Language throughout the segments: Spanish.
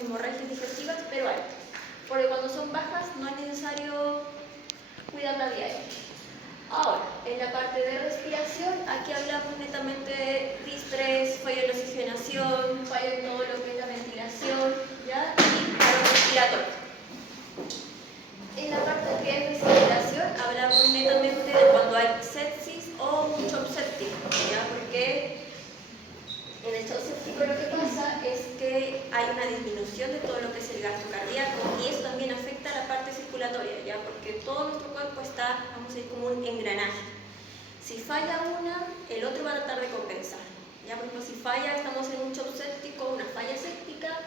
hemorragias digestivas, pero altas. Porque cuando son bajas no es necesario cuidar la vía aérea. Ahora, en la parte de respiración, aquí hablamos netamente de distrés, fallo en la oxigenación, fallo en todo lo que es la ventilación, ¿ya? Y paro respiratorio. En la parte que es respiración, hablamos netamente de cuando hay sepsis o un shock séptico, ¿ya? Porque en el shock séptico lo que pasa es que hay una disminución de todo lo que es el gasto cardíaco y eso también afecta a la parte circulatoria, ¿ya? Porque todo nuestro cuerpo está, vamos a decir, como un engranaje. Si falla una, el otro va a tratar de compensar, ¿ya? Por ejemplo, si falla, estamos en un shock séptico, una falla séptica,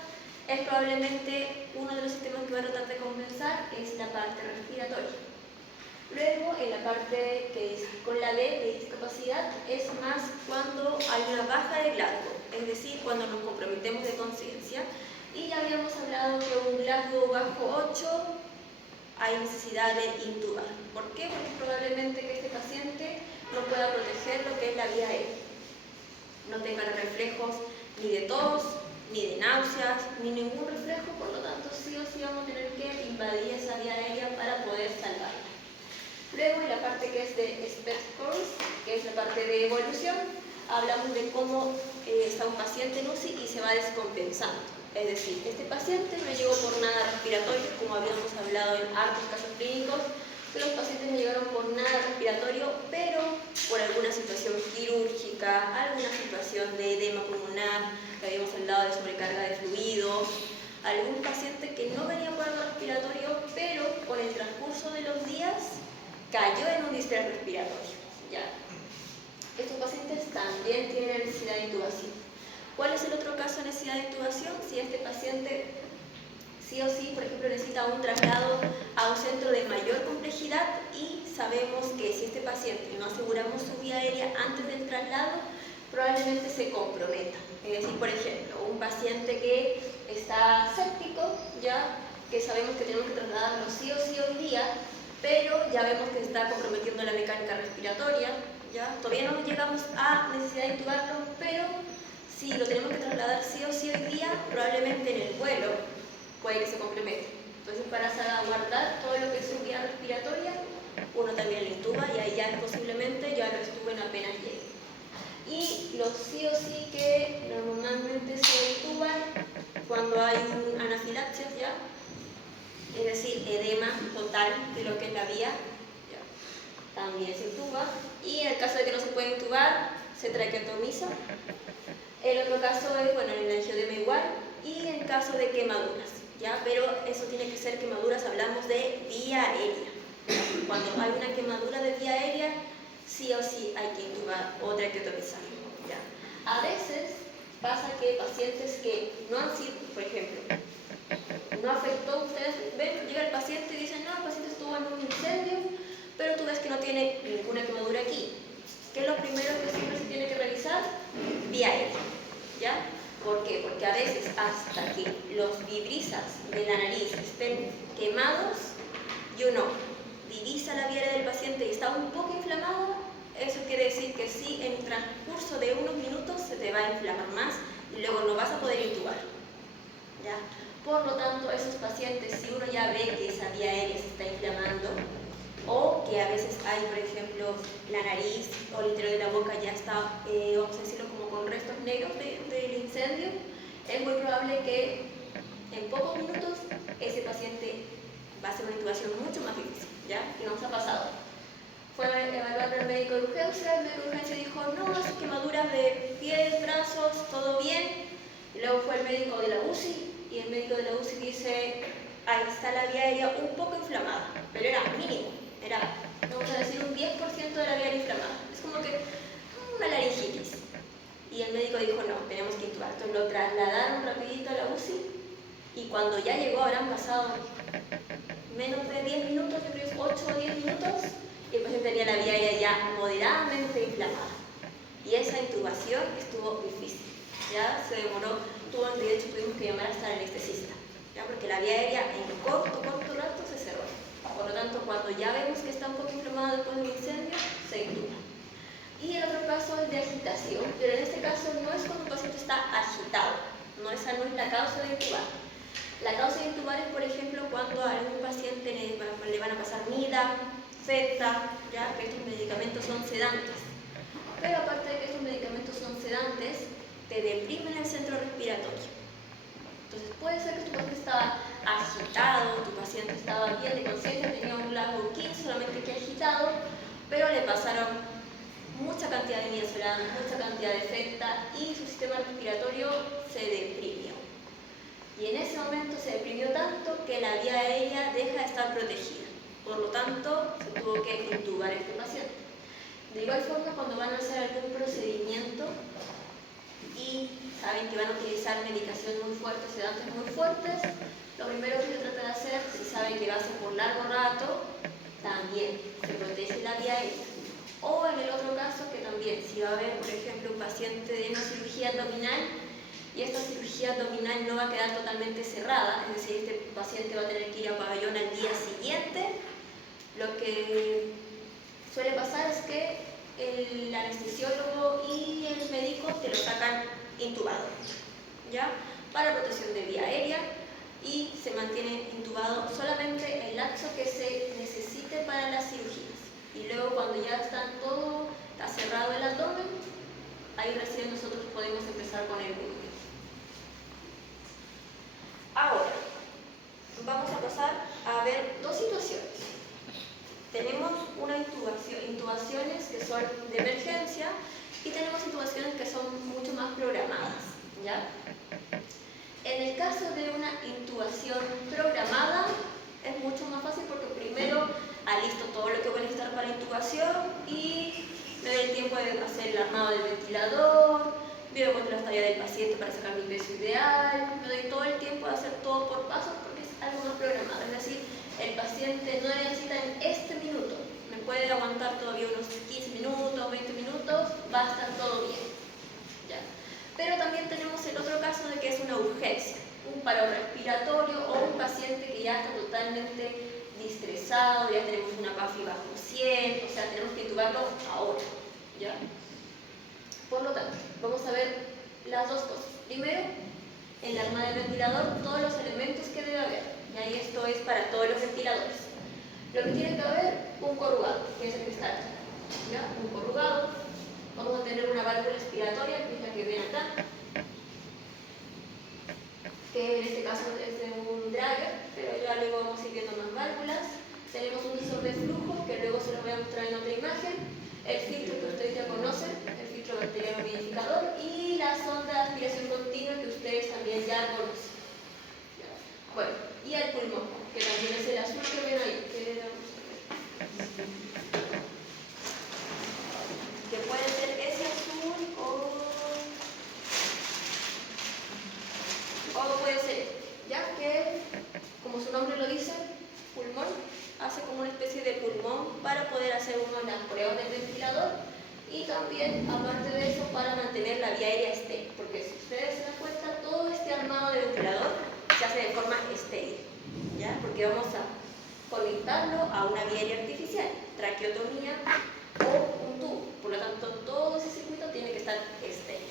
es probablemente uno de los sistemas que va a tratar de compensar es la parte respiratoria. Luego, en la parte que es con la D de discapacidad, es más cuando hay una baja de Glasgow, es decir, cuando nos comprometemos de conciencia. Y ya habíamos hablado que un Glasgow bajo 8 hay necesidad de intubar. ¿Por qué? Porque probablemente que este paciente no pueda proteger lo que es la vía aérea. No tenga los reflejos ni de tos, ni de náuseas, ni ningún reflejo, por lo tanto sí o sí vamos a tener que invadir esa vía aérea para poder salvarla. Luego, en la parte que es de SPECT scores, que es la parte de evolución, hablamos de cómo está un paciente en UCI y se va descompensando. Es decir, este paciente no llegó por nada respiratorio, como habíamos hablado en hartos casos clínicos, que los pacientes no llegaron por nada respiratorio, pero por alguna situación quirúrgica, alguna situación de edema pulmonar, que habíamos hablado de sobrecarga de fluidos, algún paciente que no venía por algo respiratorio, pero con el transcurso de los días cayó en un distrés respiratorio, ¿ya? Estos pacientes también tienen necesidad de intubación. ¿Cuál es el otro caso de necesidad de intubación? Si este paciente sí o sí, por ejemplo, necesita un traslado a un centro de mayor complejidad y sabemos que si este paciente no aseguramos su vía aérea antes del traslado, probablemente se comprometa. Es decir, por ejemplo, un paciente que está séptico, ya que sabemos que tenemos que trasladarlo sí o sí hoy día, pero ya vemos que se está comprometiendo la mecánica respiratoria, ¿ya? Todavía no llegamos a necesidad de intubarlo, pero si lo tenemos que trasladar sí o sí hoy día, probablemente en el vuelo puede que se comprometa. Entonces, para salvaguardar todo lo que es su vía respiratoria, uno también lo intuba y ahí ya posiblemente ya lo estuben apenas llegue. Y los sí o sí que normalmente se intuban cuando hay un anafilaxia, ¿ya? Es decir, edema total de lo que es la vía, ¿ya? También se intuba. Y en el caso de que no se pueda intubar, se traqueotomiza. El otro caso es, bueno, en el angioedema igual. Y en caso de quemaduras, ¿ya? Pero eso tiene que ser quemaduras, hablamos de vía aérea. Cuando hay una quemadura de vía aérea, sí o sí hay que intubar o traqueotomizar, ¿ya? A veces pasa que pacientes que no han sido, por ejemplo, no afectó, ustedes ven, llega el paciente y dicen, no, el paciente estuvo en un incendio, pero tú ves que no tiene ninguna quemadura aquí. ¿Qué es lo primero que siempre se tiene que revisar? Vía aérea, ¿ya? ¿Por qué? Porque a veces hasta que los vibrisas de la nariz estén quemados y uno divisa la vía aérea del paciente y está un poco inflamado, eso quiere decir que sí, en el transcurso de unos minutos se te va a inflamar más y luego no vas a poder intubar, ¿ya? Por lo tanto, esos pacientes, si uno ya ve que esa vía aérea se está inflamando o que a veces hay, por ejemplo, la nariz o el interior de la boca ya está, vamos a decirlo, como con restos negros del incendio, es muy probable que en pocos minutos ese paciente va a hacer una intubación mucho más difícil, ¿ya? ¿Qué nos ha pasado? Fue evaluado por el médico de urgencia, el médico de urgencia dijo, no, hace quemaduras de pies, brazos, todo bien. Y luego fue el médico de la UCI y el médico de la UCI dice, ahí está la vía aérea un poco inflamada, pero era mínimo, era, vamos a decir, un 10% de la vía aérea inflamada. Es como que una laringitis. Y el médico dijo, no, tenemos que intubar. Entonces lo trasladaron rapidito a la UCI y cuando ya llegó habrán pasado menos de 10 minutos, yo creo que 8 o 10 minutos, y el paciente tenía la vía aérea ya moderadamente inflamada. Y esa intubación estuvo difícil, ya se demoró, de hecho tuvimos que llamar hasta el anestesista, ya porque la vía aérea en corto rato se cerró. Por lo tanto, cuando ya vemos que está un poco inflamado después del incendio, se intuba. Y el otro caso es de agitación, pero en este caso no es cuando el paciente está agitado, esa no es la causa de intubar. La causa de intubar es, por ejemplo, cuando a algún paciente le van a pasar MIDA, FETA, ya que estos medicamentos son sedantes. Pero aparte de que estos medicamentos son sedantes, te deprimen el centro respiratorio. Entonces puede ser que tu paciente estaba agitado, tu paciente estaba bien de conciencia, tenía un Glasgow 15, solamente que agitado, pero le pasaron mucha cantidad de midazolam, mucha cantidad de FETA y su sistema respiratorio se deprimió. Y en ese momento se deprimió tanto que la vía aérea deja de estar protegida. Por lo tanto, se tuvo que intubar a este paciente. De igual forma, cuando van a hacer algún procedimiento y saben que van a utilizar medicación muy fuerte, sedantes muy fuertes, lo primero que se trata de hacer, si saben que va a ser por largo rato, también se protege la vía aérea. O en el otro caso, que también, si va a haber, por ejemplo, un paciente de una cirugía abdominal y esta cirugía abdominal no va a quedar totalmente cerrada, es decir, este paciente va a tener que ir a pabellón al día siguiente, lo que suele pasar es que el anestesiólogo y el médico te lo sacan intubado, ¿ya? Para protección de vía aérea y se mantiene intubado solamente el lapso que se necesite para las cirugías. Y luego cuando ya está cerrado el abdomen, ahí recién nosotros podemos empezar con el bulbo. Ahora, vamos a pasar a ver dos situaciones. Tenemos una intubaciones que son de emergencia y tenemos intubaciones que son mucho más programadas, ¿ya? En el caso de una intubación programada es mucho más fácil porque primero alisto todo lo que voy a necesitar para la intubación y me doy el tiempo de hacer el armado del ventilador, veo cuánto es la talla del paciente para sacar mi peso ideal, me doy todo el tiempo de hacer todo por pasos porque es algo más programado, es decir, el paciente no necesita en este minuto, me puede aguantar todavía unos 15 minutos, 20 minutos, va a estar todo bien, ¿ya? Pero también tenemos el otro caso de que es una urgencia, un paro respiratorio o un paciente que ya está totalmente distresado, ya tenemos una PAFI bajo 100, o sea, tenemos que intubarlo ahora, ¿ya? Por lo tanto, vamos a ver las dos cosas. Primero, en la armada del ventilador, todos los elementos que debe haber, y ahí esto es para todos los ventiladores. Lo que tiene que haber, un corrugado, que es el que está aquí, ¿ya? Un corrugado. Vamos a tener una válvula respiratoria, que es la que ven acá, que en este caso es de un Drager, pero ya luego vamos a ir viendo más válvulas. Tenemos un visor de flujo, que luego se los voy a mostrar en otra imagen, el filtro que ustedes ya conocen, el filtro bacteriano humidificador y la sonda de aspiración continua que ustedes también ya conocen. Bueno, y el pulmón, que también es el azul que ven ahí, que puede ser ese azul o puede ser, ya que, como su nombre lo dice, pulmón, hace como una especie de pulmón para poder hacer uno de las pruebas del ventilador y también, aparte de eso, para mantener la vía aérea estéril, porque si ustedes se dan cuenta, todo este armado de ventilador se hace de forma estéril, ¿ya? Porque vamos a conectarlo a una vía aérea artificial, traqueotomía o un tubo, por lo tanto, todo ese circuito tiene que estar estéril.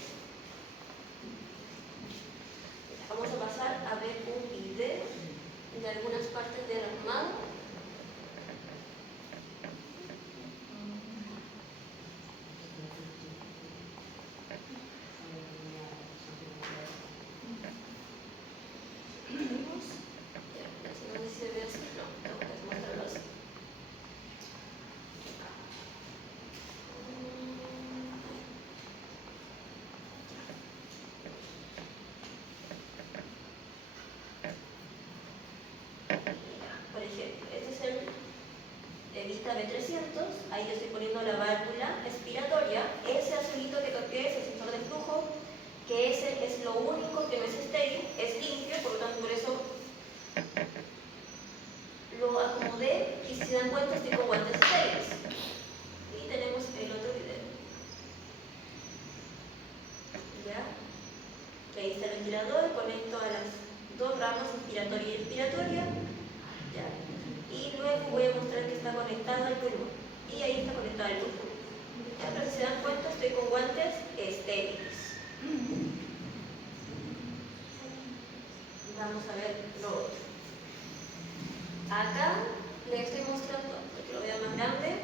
Vamos a pasar a ver un video de algunas partes del armado. Evita B300, ahí yo estoy poniendo la válvula respiratoria, ese azulito que toqué es el sensor de flujo, que ese es lo único que no es estéril, es limpio, por lo tanto por eso lo acomodé y si se dan cuenta estoy con guantes estériles. Y tenemos el otro video. ¿Ya? Que ahí está el ventilador, conecto a las dos ramas inspiratoria y expiratoria. ¿Ya? Y luego voy a mostrar que está conectado al pulmón. Y ahí está conectado al pulmón. Ya, pero si se dan cuenta, estoy con guantes estériles. Vamos a ver lo otro. Acá les estoy mostrando, porque lo veo más grande,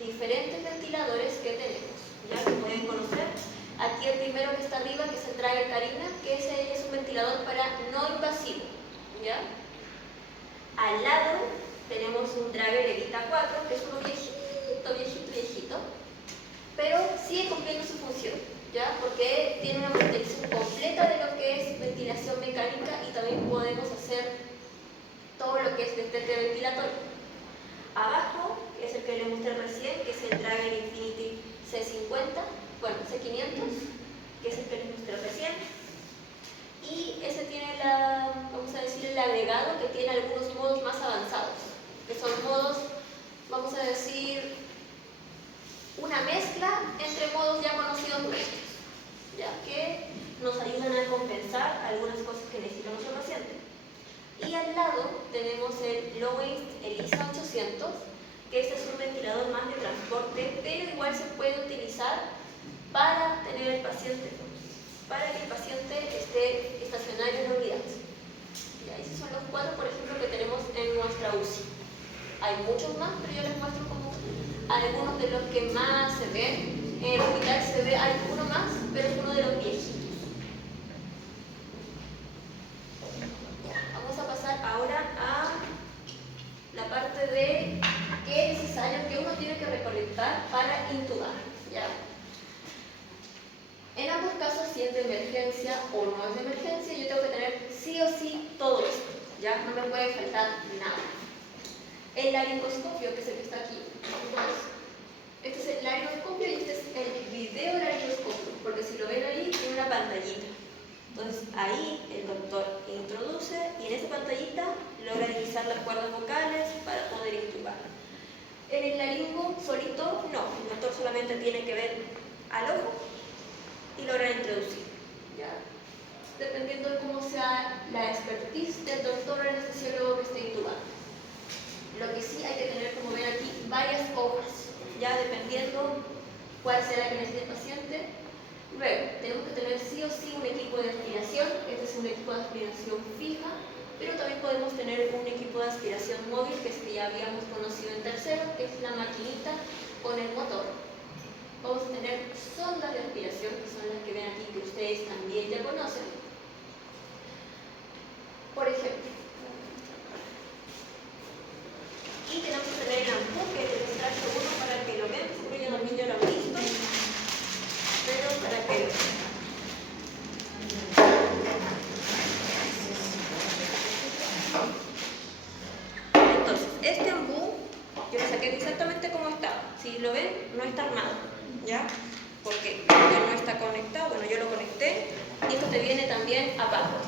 diferentes ventiladores que tenemos, ya que pueden conocer. Aquí el primero que está arriba, que es el Drager Carina, que ese es un ventilador para no invasivo, ¿ya? Al lado tenemos un Drager Evita 4, que es uno viejito, pero sigue cumpliendo su función, ¿ya? Porque tiene una protección completa de lo que es ventilación mecánica y también podemos hacer todo lo que es destete ventilatorio. Abajo es el que les mostré recién, que es el Drager Infinity C500, que es el que les mostré recién. Y ese tiene vamos a decir, el agregado que tiene algunos modos más avanzados, que son modos, vamos a decir, una mezcla entre modos ya conocidos nuestros, ya que nos ayudan a compensar algunas cosas que necesitamos en paciente. Y al lado tenemos el Lowest Elisa 800, que este es un ventilador más de transporte, pero igual se puede utilizar para tener el paciente, para que el paciente esté estacionario en la unidad. Y esos son los 4, por ejemplo, que tenemos en nuestra UCI. Hay muchos más, pero yo les muestro como algunos de los que más se ven. En el hospital se ve alguno más, pero es uno de los viejitos. Vamos a pasar ahora a la parte de qué es necesario, que uno tiene que recolectar para intubar, ¿ya? En ambos casos, si es de emergencia o no es de emergencia, yo tengo que tener sí o sí todo esto, ¿ya? No me puede faltar nada. El laringoscopio, que es el que está aquí. Este es el laringoscopio y este es el video laringoscopio, porque si lo ven ahí, tiene una pantallita. Entonces ahí el doctor introduce y en esa pantallita logra deslizar las cuerdas vocales para poder intubar. En el laringo solito, no. El doctor solamente tiene que ver al ojo y lograr introducir, ¿ya? Dependiendo de cómo sea la expertise del doctor o anestesiólogo que esté intubando. Lo que sí hay que tener, como ven aquí, varias hojas, ya dependiendo cuál sea la que necesite el paciente. Luego, tenemos que tener sí o sí un equipo de aspiración. Este es un equipo de aspiración fija, pero también podemos tener un equipo de aspiración móvil, que es que ya habíamos conocido en tercero, que es la maquinita con el motor. Vamos a tener sondas de aspiración, que son las que ven aquí, que ustedes también ya conocen. Por ejemplo, y tenemos que tener el ampú, que es el extracto 1 para que lo vean, seguro ya también ya lo han visto, pero para que lo vean. Entonces, este ampú yo lo saqué exactamente como estaba. Si lo ven, no está armado, ¿ya? Porque no está conectado. Bueno, yo lo conecté y esto te viene también abajo.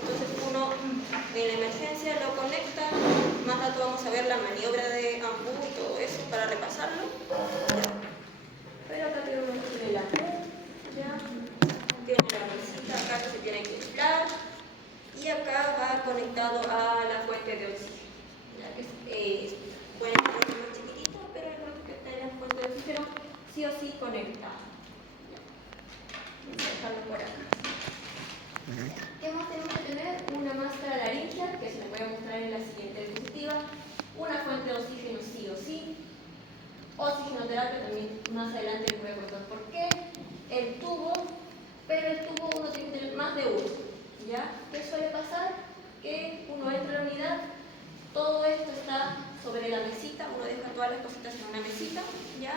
Entonces uno en la emergencia lo conecta. Más rato vamos a ver la maniobra de ampú y todo eso para repasarlo, ¿ya? Pero acá tenemos el ampú, ¿ya? Tiene la mesita acá que se tiene que inflar y acá va conectado a la fuente de oxígeno, ya que es puede ser muy chiquitito, pero el rato que está en la fuente de oxígeno sí o sí conectado. Vamos a dejarlo por acá. ¿Qué más tenemos que tener? Una máscara laringea, que se les voy a mostrar en la siguiente diapositiva. Una fuente de oxígeno sí o sí. Oxigenoterapia también más adelante les voy a contar por qué. El tubo, pero el tubo uno tiene que tener más de uno, ¿ya? ¿Qué suele pasar? Que uno entra a la unidad, todo esto está sobre la mesita, uno deja todas las cositas en una mesita, ¿ya?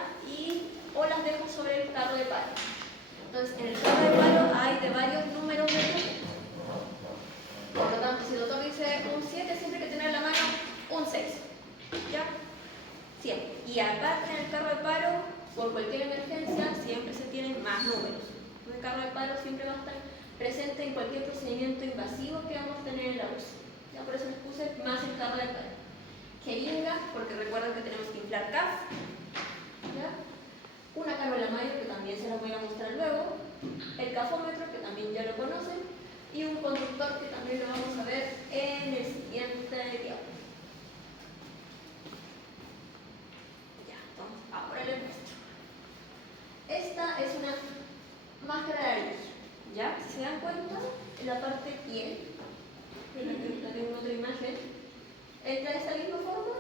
O las dejo sobre el carro de paro. Entonces, en el carro de paro hay de varios números de tubo. Por lo tanto, si el doctor dice un 7, siempre hay que tener en la mano un 6, ¿ya? Siempre. Y aparte en el carro de paro, por cualquier emergencia, siempre se tienen más números. El carro de paro siempre va a estar presente en cualquier procedimiento invasivo que vamos a tener en la UCI. ¿Ya? Por eso les puse más el carro de paro. Jeringa, porque recuerden que tenemos que inflar CAF. ¿Ya? Una cámara mayo, que también se las voy a mostrar luego. El cafómetro, que también ya lo conocen. Y un conductor, que también lo vamos a ver en el siguiente diapo. Ahora les muestro. Esta es una máscara laringea, ¿ya? Si se dan cuenta, en la parte piel, en otra imagen, entra de esta misma forma,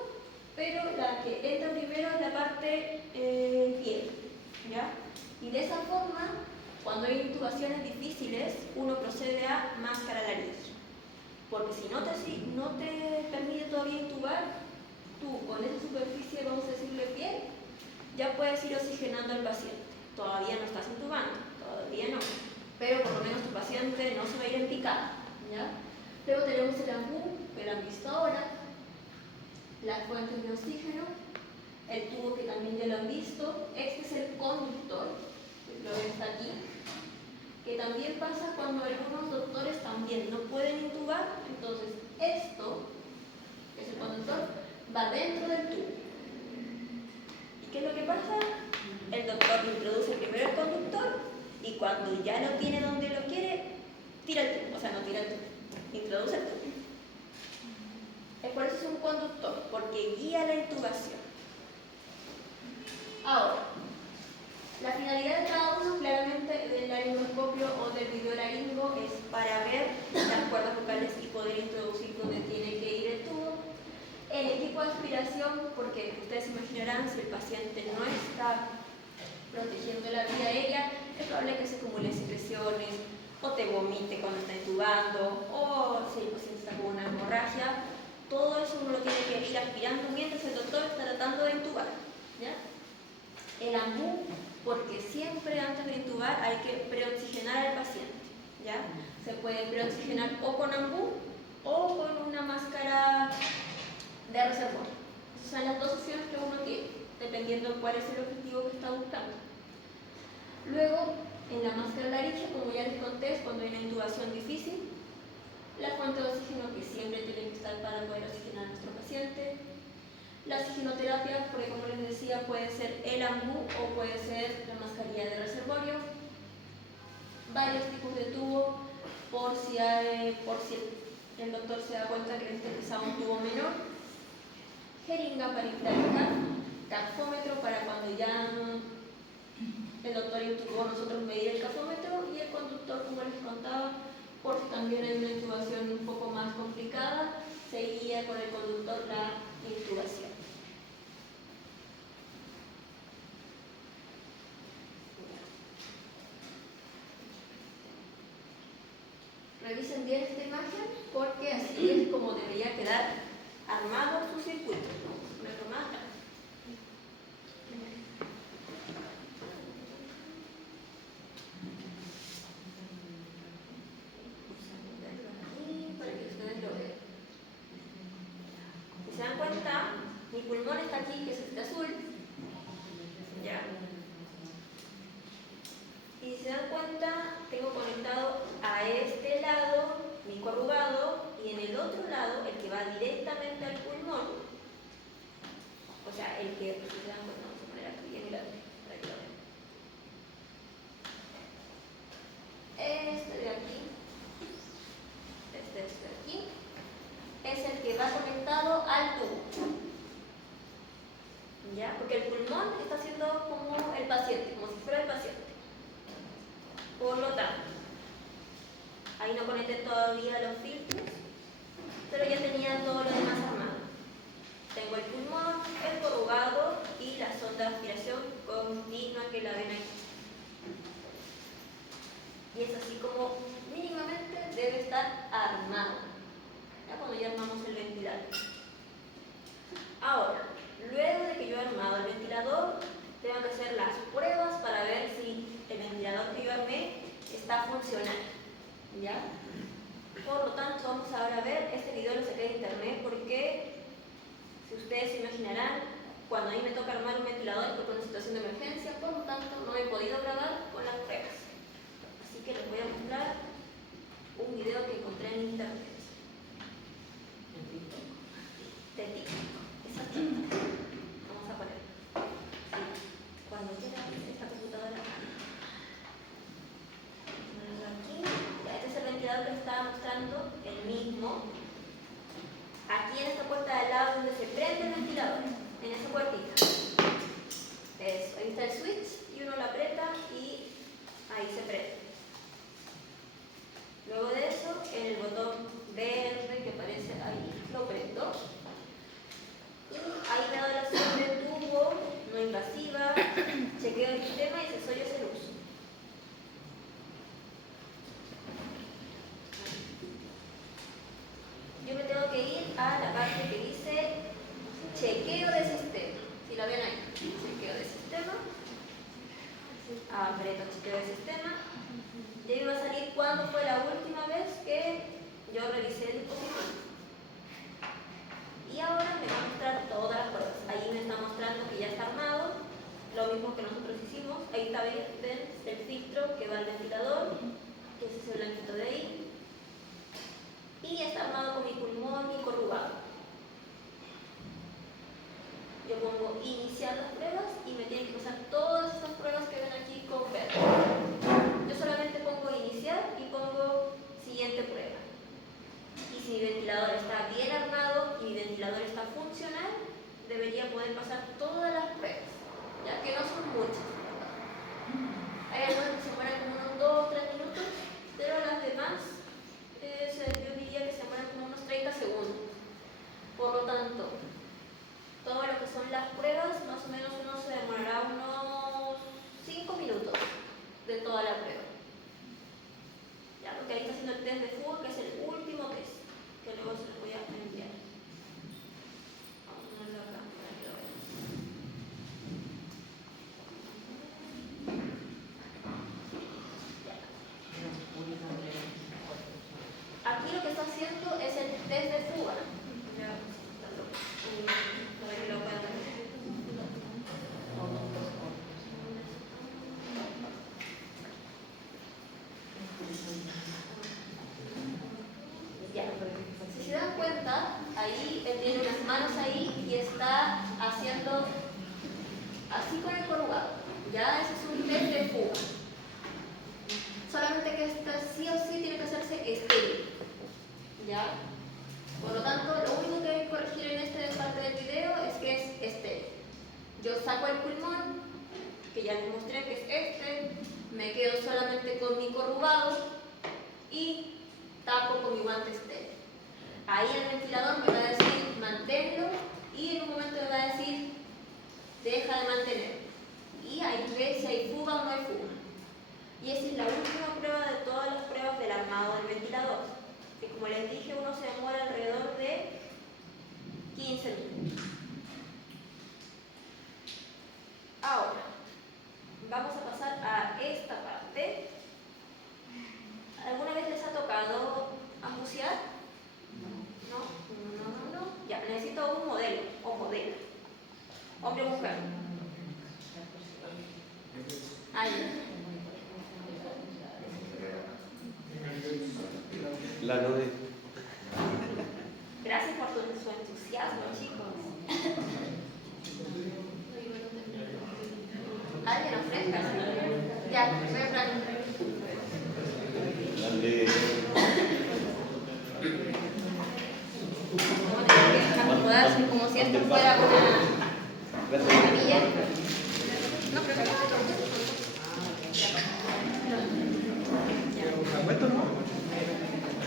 pero la que entra primero es la parte piel, ¿ya? Y de esa forma, cuando hay intubaciones difíciles, uno procede a máscara laringe. Porque si no te permite todavía intubar, tú con esa superficie, vamos a decirle piel, ya puedes ir oxigenando al paciente. Todavía no estás intubando, todavía no, pero por lo menos tu paciente no se va a ir en picada, ¿ya? Luego tenemos el AMBU, que lo han visto ahora, las fuentes de oxígeno, el tubo que también ya lo han visto. Este es el conductor, que lo ven hasta aquí, que también pasa cuando algunos doctores también no pueden intubar. Entonces esto, que es el conductor, va dentro del tubo. ¿Y qué es lo que pasa? El doctor introduce primero el conductor y cuando ya lo tiene donde lo quiere, tira el tubo, o sea, no tira el tubo, introduce el tubo. Por eso es un conductor, porque guía la intubación. Ahora, la finalidad de cada uno, claramente, del laringoscopio o del videolaringo es para ver las cuerdas vocales y poder introducir donde tiene que ir el tubo. El equipo de aspiración, porque ustedes se imaginarán, si el paciente no está protegiendo la vía aérea, es probable que se acumulen secreciones, o te vomite cuando está intubando, o si el paciente está con una hemorragia. Todo eso uno lo tiene que ir aspirando mientras el doctor está tratando de intubar, ¿ya? El AMBU, porque siempre antes de intubar hay que preoxigenar al paciente, ¿ya? Se puede preoxigenar o con AMBU o con una máscara de reservorio. Esas son las dos opciones que uno tiene, dependiendo de cuál es el objetivo que está buscando. Luego, en la máscara laringe, como ya les conté, es cuando hay una intubación difícil. La fuente de oxígeno, que siempre tiene que estar para poder oxigenar a nuestro paciente. La oxigenoterapia, porque como les decía, puede ser el AMBU o puede ser la mascarilla de reservorio. Varios tipos de tubo, por si el doctor se da cuenta que necesita utilizar un tubo menor. Jeringa para inflar el CAF, cafómetro para cuando ya el doctor intubó, nosotros medir el cafómetro, y el conductor, como les contaba, por si también hay una intubación un poco más complicada, se guía con el conductor la intubación. Revisen bien esta imagen porque así es como debería quedar armado su circuito. Para que ustedes lo vean. Si se dan cuenta, mi pulmón está aquí, que es este azul. ¿Ya? Y si se dan cuenta, tengo conectado a este lado mi corrugado y en el otro lado, el que va directamente al pulmón, o sea, el que, si se dan cuenta, vamos a poner aquí en grande para que lo vean. Este de aquí, este de aquí, es el que va conectado al tubo. ¿Ya? Porque el pulmón está siendo como el paciente, como si fuera el paciente. Por lo tanto, ahí no conecté todavía los filtros, pero ya tenía todo lo demás armado. Tengo el pulmón, el corrugado y la sonda de aspiración continua que la ven aquí. Y es así como mínimamente debe estar armado, ya cuando ya armamos el ventilador. Ahora, luego de que yo he armado el ventilador, tengo que hacer las pruebas para ver si el ventilador que yo armé está funcionando, ¿ya? Por lo tanto, vamos ahora a ver, este video lo saqué de internet porque, si ustedes se imaginarán, cuando a mí me toca armar un ventilador es porque es una situación de emergencia, por lo tanto no he podido grabar con las pruebas. Así que les voy a mostrar un video que encontré en internet. De TikTok. Exactamente. Vamos a poner. Sí. Cuando quiera esta computadora. Aquí. Este es el ventilador que les estaba mostrando, el mismo. Aquí en esta puerta de al lado donde se prende el ventilador. En esa puertita. Eso. Ahí está el switch y uno lo aprieta y ahí se prende. a la parte que dice chequeo de sistema. Si la ven ahí, chequeo de sistema. Aprieto chequeo de sistema. Y ahí va a salir cuándo fue la última vez que yo revisé el dispositivo. Y ahora me va a mostrar todas las pruebas. Ahí me está mostrando que ya está armado, lo mismo que nosotros hicimos. Ahí está, ven el filtro que va al ventilador, que es ese blanquito de ahí. Y ya está armado con mi pulmón y corrugado. Yo pongo iniciar las pruebas y me tienen que pasar todas estas pruebas que ven aquí con verde. Yo solamente pongo iniciar y pongo siguiente prueba. Y si mi ventilador está bien armado y mi ventilador está funcional, debería poder pasar todas las pruebas, ya que no son muchas. Hay algunas que se demoran como unos 2 o 3 minutos, pero las demás yo diría que se demoran como unos 30 segundos. Por lo tanto, todo lo que son las pruebas, más o menos uno se demorará unos 5 minutos de toda la prueba. Ya, porque ahí está haciendo el test de fuga, que es el último test, que luego se los voy a enviar. Vamos a ponerlo acá para que lo vean. Aquí lo que está haciendo es el test de fuga. Para que lo puedan ver. Ya. Si se dan cuenta, ahí él tiene unas manos ahí y está haciendo así con el corrugado. Ya, ese es un test de fuga. Solamente que esta sí o sí tiene que hacerse estéril. ¿Ya? Por lo tanto, lo único que hay que corregir en esta parte del video es que es estéril. Yo saco el pulmón, que ya les mostré que es este, me quedo solamente con mi corrugado y tapo con mi guante estéril. Ahí el ventilador me va a decir manténlo y en un momento me va a decir deja de mantener. Y ahí ve si hay fuga o no hay fuga. Y esa es la última prueba de todas las pruebas del armado del ventilador. Que como les dije, uno se demora alrededor de 15 minutos. Ahora, vamos a pasar a esta parte. ¿Alguna vez les ha tocado ambucear? No. Ya, necesito un modelo o modelo. Hombre o mujer. Ahí. La nube. Gracias por su entusiasmo, chicos. ¿Alguien ofrezca? Ya, voy a hablar. Dale. ¿Cómo tengo que acomodarse? Como si esto fuera una camilla. No, pero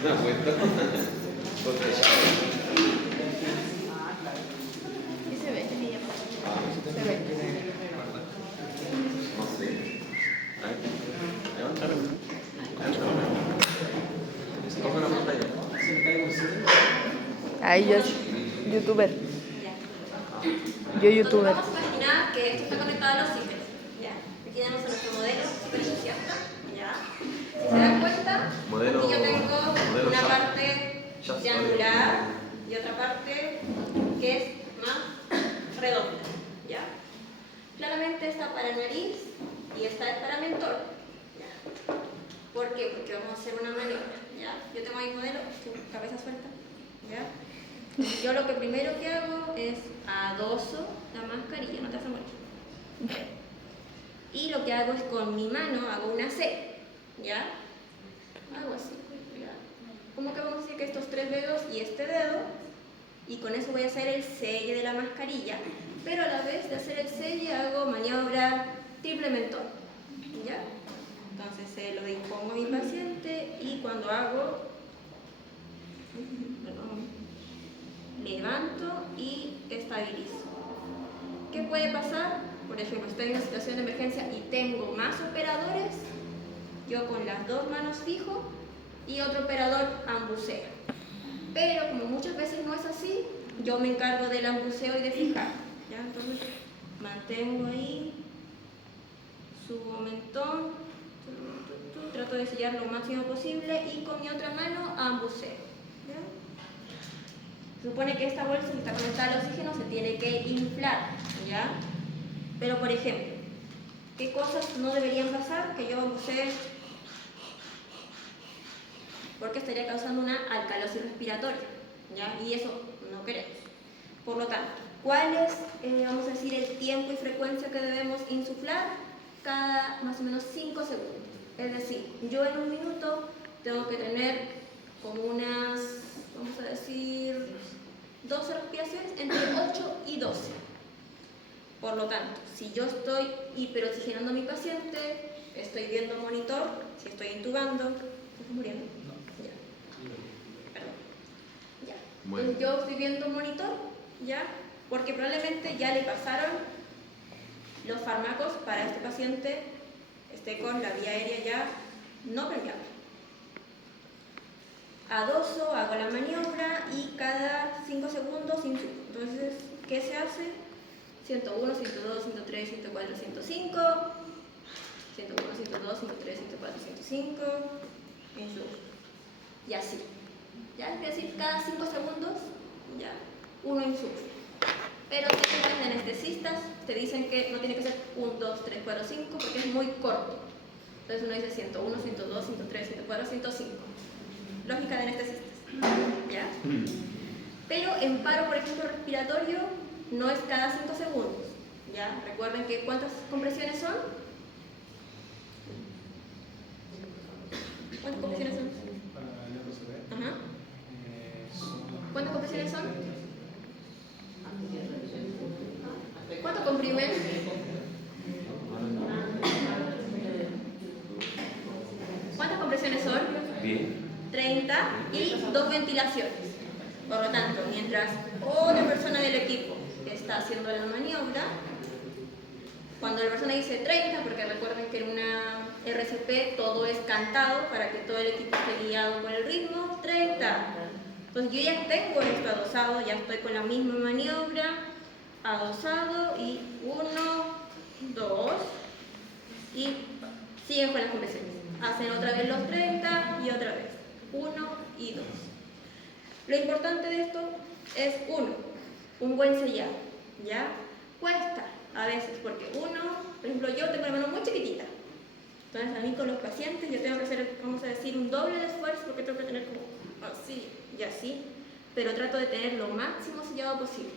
No, cuento. ¿Qué se ve? Se ve. No sé. Levántalo. Coge una pantalla. Ahí yo es youtuber. Ya. Yo youtuber. Vamos a imaginar que esto está conectado a los ciclos. ¿Ya? Aquí tenemos a nuestro modelo súper entusiasta. ¿Ya? Si se dan cuenta, Modelo- aquí yo tengo modelo una Shaft. parte Shaft triangular y otra parte que es más redonda. ¿Ya? Claramente esta para nariz y esta es para mentón. ¿Ya? ¿Por qué? Porque vamos a hacer una maniobra. ¿Ya? Yo tengo ahí modelo, su cabeza suelta. ¿Ya? Yo lo que primero que hago es adoso la mascarilla, no te hace morir. Y lo que hago es con mi mano hago una C, ¿ya? Hago así, ¿ya? Como que vamos a decir que estos 3 dedos y este dedo, y con eso voy a hacer el selle de la mascarilla, pero a la vez de hacer el selle hago maniobra triple mentón, ¿ya? Entonces se lo dispongo a mi paciente y cuando hago, levanto y estabilizo. ¿Qué puede pasar? Por ejemplo, estoy en una situación de emergencia y tengo más operadores, yo con las 2 manos fijo y otro operador ambucea. Pero como muchas veces no es así, yo me encargo del ambuceo y de fijar. ¿Ya? Entonces mantengo ahí, subo mentón, trato de sellar lo máximo posible y con mi otra mano ambuceo. ¿Ya? Se supone que esta bolsa que está conectada al oxígeno se tiene que inflar, ¿ya? Pero por ejemplo, ¿qué cosas no deberían pasar? Que yo ambucee porque estaría causando una alcalosis respiratoria, ¿ya? Y eso no queremos. Por lo tanto, ¿cuál es, vamos a decir, el tiempo y frecuencia que debemos insuflar? Cada más o menos 5 segundos. Es decir, yo en un minuto tengo que tener como unas, vamos a decir, 12 respiraciones, entre 8 y 12. Por lo tanto, si yo estoy hiperoxigenando a mi paciente, estoy viendo monitor, si estoy intubando, ¿estás muriendo? No. Ya. Perdón. Ya. Bueno. Entonces yo estoy viendo monitor, ¿ya? Porque probablemente ya le pasaron los fármacos para este paciente, esté con la vía aérea ya no permeable. Adoso, hago la maniobra y cada 5 segundos insuflo. Entonces, ¿qué se hace? 101, 102, 103, 104, 105, 101, 102, 103, 104, 105, insuflo. Y así. ¿Ya? Es decir, cada 5 segundos, ya, uno insufla. Pero los anestesistas te dicen que no tiene que ser 1, 2, 3, 4, 5 porque es muy corto. Entonces uno dice 101, 102, 103, 104, 105. Lógica de anestesistas. ¿Ya? Pero en paro, por ejemplo, respiratorio, no es cada 5 segundos. ¿Ya? Recuerden que ¿cuántas compresiones son? ¿Cuántas compresiones son? Para el RCB. Ajá. ¿Cuántas compresiones son? ¿Cuánto comprimen? ¿Cuántas compresiones son? 10. 30 y 2 ventilaciones. Por lo tanto, mientras otra persona del equipo está haciendo la maniobra, cuando la persona dice 30, porque recuerden que en una RCP todo es cantado para que todo el equipo esté guiado por el ritmo, 30. Entonces yo ya tengo esto adosado, ya estoy con la misma maniobra, adosado y 1, 2 y siguen con las compresiones. Hacen otra vez los 30 y otra vez 1 y 2. Lo importante de esto es un buen sellado, ¿ya? Cuesta a veces porque por ejemplo yo tengo la mano muy chiquitita, entonces a mí con los pacientes yo tengo que hacer, vamos a decir, un doble de esfuerzo porque tengo que tener como así y así, pero trato de tener lo máximo sellado posible.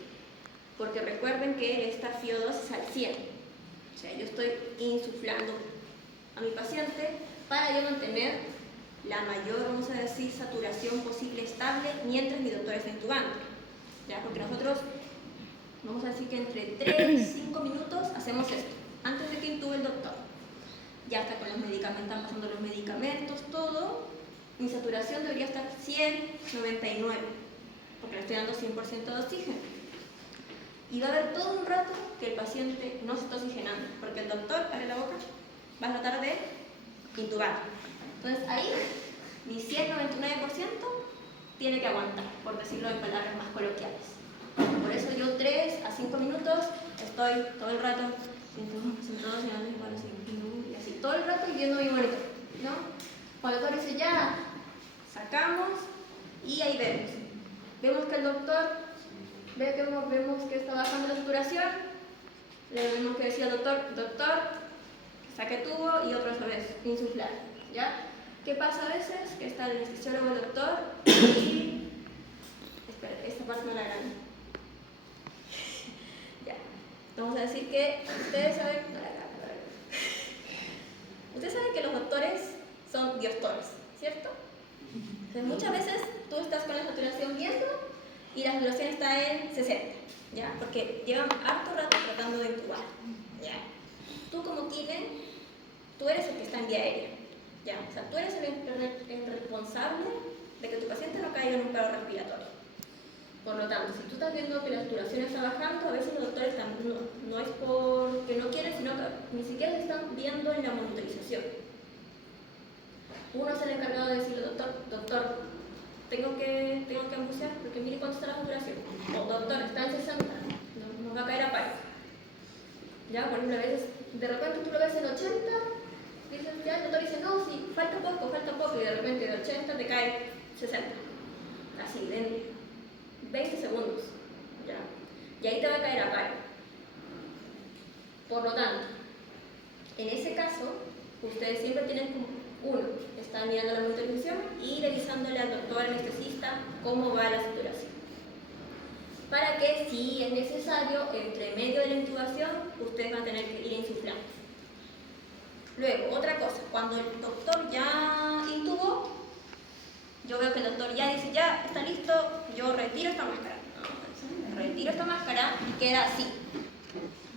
Porque recuerden que esta FIO2 es al 100. O sea, yo estoy insuflando a mi paciente para yo mantener la mayor, vamos a decir, saturación posible estable mientras mi doctor está intubando. ¿Ya? Porque nosotros, vamos a decir que entre 3 y 5 minutos hacemos esto, antes de que intube el doctor. Ya está con los medicamentos, están pasando los medicamentos, todo. Mi saturación debería estar 100-99, porque le estoy dando 100% de oxígeno. Y va a haber todo un rato que el paciente no se está oxigenando, porque el doctor, abre la boca, va a tratar de intubar. Entonces ahí, mi 100-99% tiene que aguantar, por decirlo en palabras más coloquiales. Por eso yo 3 a 5 minutos estoy todo el rato, 101, 102, 103, y así, todo el rato viendo mi monitor, ¿no? Cuando el doctor dice ya, sacamos y ahí vemos. Vemos que el doctor vemos que está bajando la saturación, le vemos que decía doctor, saque tubo y otra vez, insuflar, ¿ya? ¿Qué pasa a veces? Que está el anestesiólogo, el doctor, y... Espera, esta parte no la grande. Ya, vamos a decir que ustedes saben... Ustedes saben que los doctores son diostores, ¿cierto? Entonces muchas veces tú estás con la saturación viendo y la saturación está en 60, ¿ya? Porque llevan harto rato tratando de intubar, ¿ya? Tú como Kilen, tú eres el que está en vía aérea, ¿ya? O sea, tú eres el responsable de que tu paciente no caiga en un paro respiratorio. Por lo tanto, si tú estás viendo que la saturación está bajando, a veces los doctores no es porque no quieren, sino que ni siquiera se están viendo en la monitorización. Uno es el encargado de decirle, doctor, tengo que ambucear porque mire cuánto está la saturación. O doctor, está en 60, nos va a caer a paro. Ya, por ejemplo, a veces, de repente tú lo ves en 80, dices, ya, el doctor dice, no, sí, falta poco, y de repente de 80 te cae 60. Así, en 20 segundos. Ya. Y ahí te va a caer a paro. Por lo tanto, en ese caso, ustedes siempre tienen como uno, están mirando la monitorización y revisándole al doctor anestesista cómo va la saturación. Para que, si es necesario, entre medio de la intubación, ustedes van a tener que ir insuflando. Luego, otra cosa, cuando el doctor ya intubó, yo veo que el doctor ya dice, ya está listo, yo retiro esta máscara. Retiro esta máscara y queda así.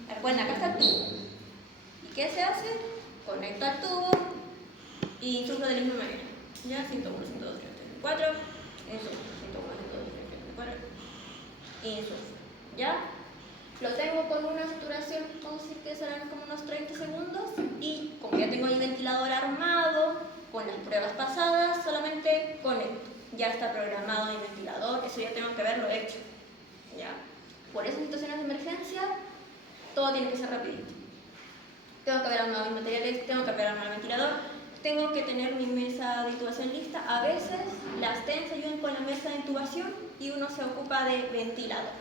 Recuerden, acá está el tubo. ¿Y qué se hace? Conecto al tubo y insuflo de la misma manera. Ya, 101, 102, 104, insuflo, 101, 102, 104, insuflo. ¿Ya? Lo tengo con una saturación, vamos a decir que serán como unos 30 segundos y como ya tengo el ventilador armado, con las pruebas pasadas, solamente conecto. Ya está programado el ventilador, eso ya tengo que haberlo hecho. ¿Ya? Por eso en situaciones de emergencia, todo tiene que ser rapidito. Tengo que haber armado mis materiales, tengo que haber armado el ventilador, tengo que tener mi mesa de intubación lista. A veces las TENS ayudan con la mesa de intubación y uno se ocupa de ventilador.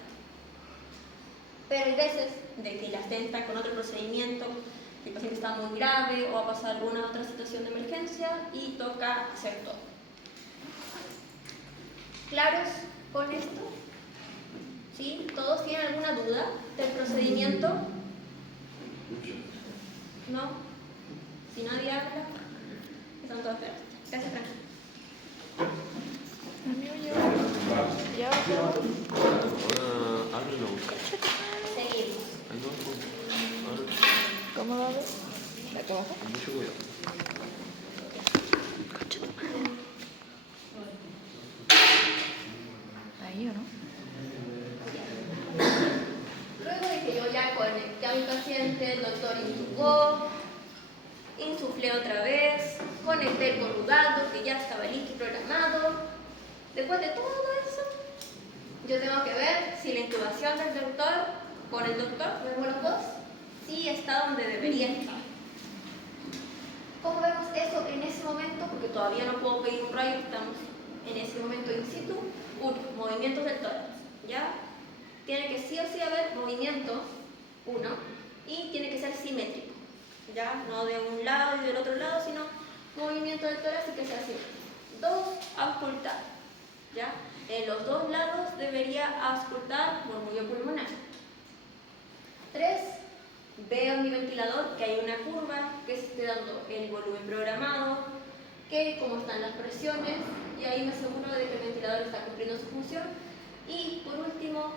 Pero hay veces de que las TENS están con otro procedimiento, el paciente está muy grave o ha pasado alguna otra situación de emergencia y toca hacer todo. ¿Claros con esto? ¿Sí? ¿Todos tienen alguna duda del procedimiento? ¿No? Si nadie habla, están todos claros. Gracias, Frank. Amigo, ya va. Ahora ábrelo. Seguimos. Ahí no, ábrelo. ¿Cómo va a ver? ¿De acá abajo? Con mucho cuidado. Ahí o no. Luego de que yo ya conecté a mi paciente, el doctor intubó, insuflé otra vez, conecté el corrugado que ya estaba listo y programado. Después de todo eso, yo tengo que ver si la intubación del doctor, por el doctor, vemos los dos, sí está donde debería estar. ¿Cómo vemos eso en ese momento? Porque todavía no puedo pedir un rayo, estamos en ese momento in situ. Uno, movimientos del tórax, ¿ya? Tiene que sí o sí haber movimientos, uno, y tiene que ser simétrico, ¿ya? No de un lado y del otro lado, sino movimiento del tórax y que sea simétrico. Dos, auscultar, ¿ya? En los dos lados debería auscultar murmullo pulmonar. Tres, veo en mi ventilador que hay una curva que se esté dando el volumen programado, que cómo están las presiones, y ahí me aseguro de que el ventilador está cumpliendo su función. Y por último,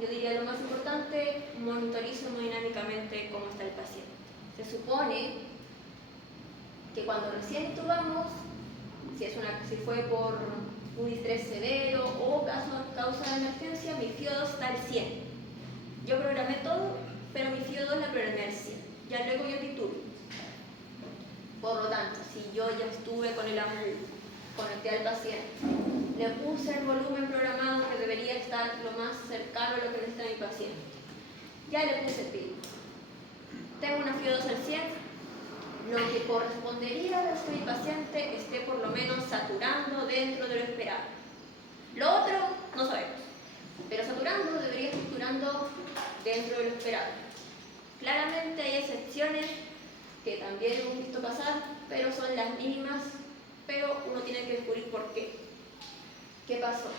yo diría lo más importante, monitorizo hemodinámicamente cómo está el paciente. Se supone que cuando recién intubamos, si fue por un distrés severo o causa de emergencia, mi FIO2 está al 100. Yo programé todo, pero mi FIO2 la programé al 100. Ya luego yo titulo. Por lo tanto, si yo ya estuve con el AMU, conecté al paciente, le puse el volumen programado que debería estar lo más cercano a lo que necesita mi paciente, ya le puse el PIB. Tengo una FIO2 al 100, lo que correspondería es que mi paciente esté por lo menos saturando dentro de lo esperado. Lo otro no sabemos, pero saturando debería estar saturando dentro de lo esperado. Claramente hay excepciones que también hemos visto pasar, pero son las mínimas, pero uno tiene que descubrir por qué. ¿Qué pasó?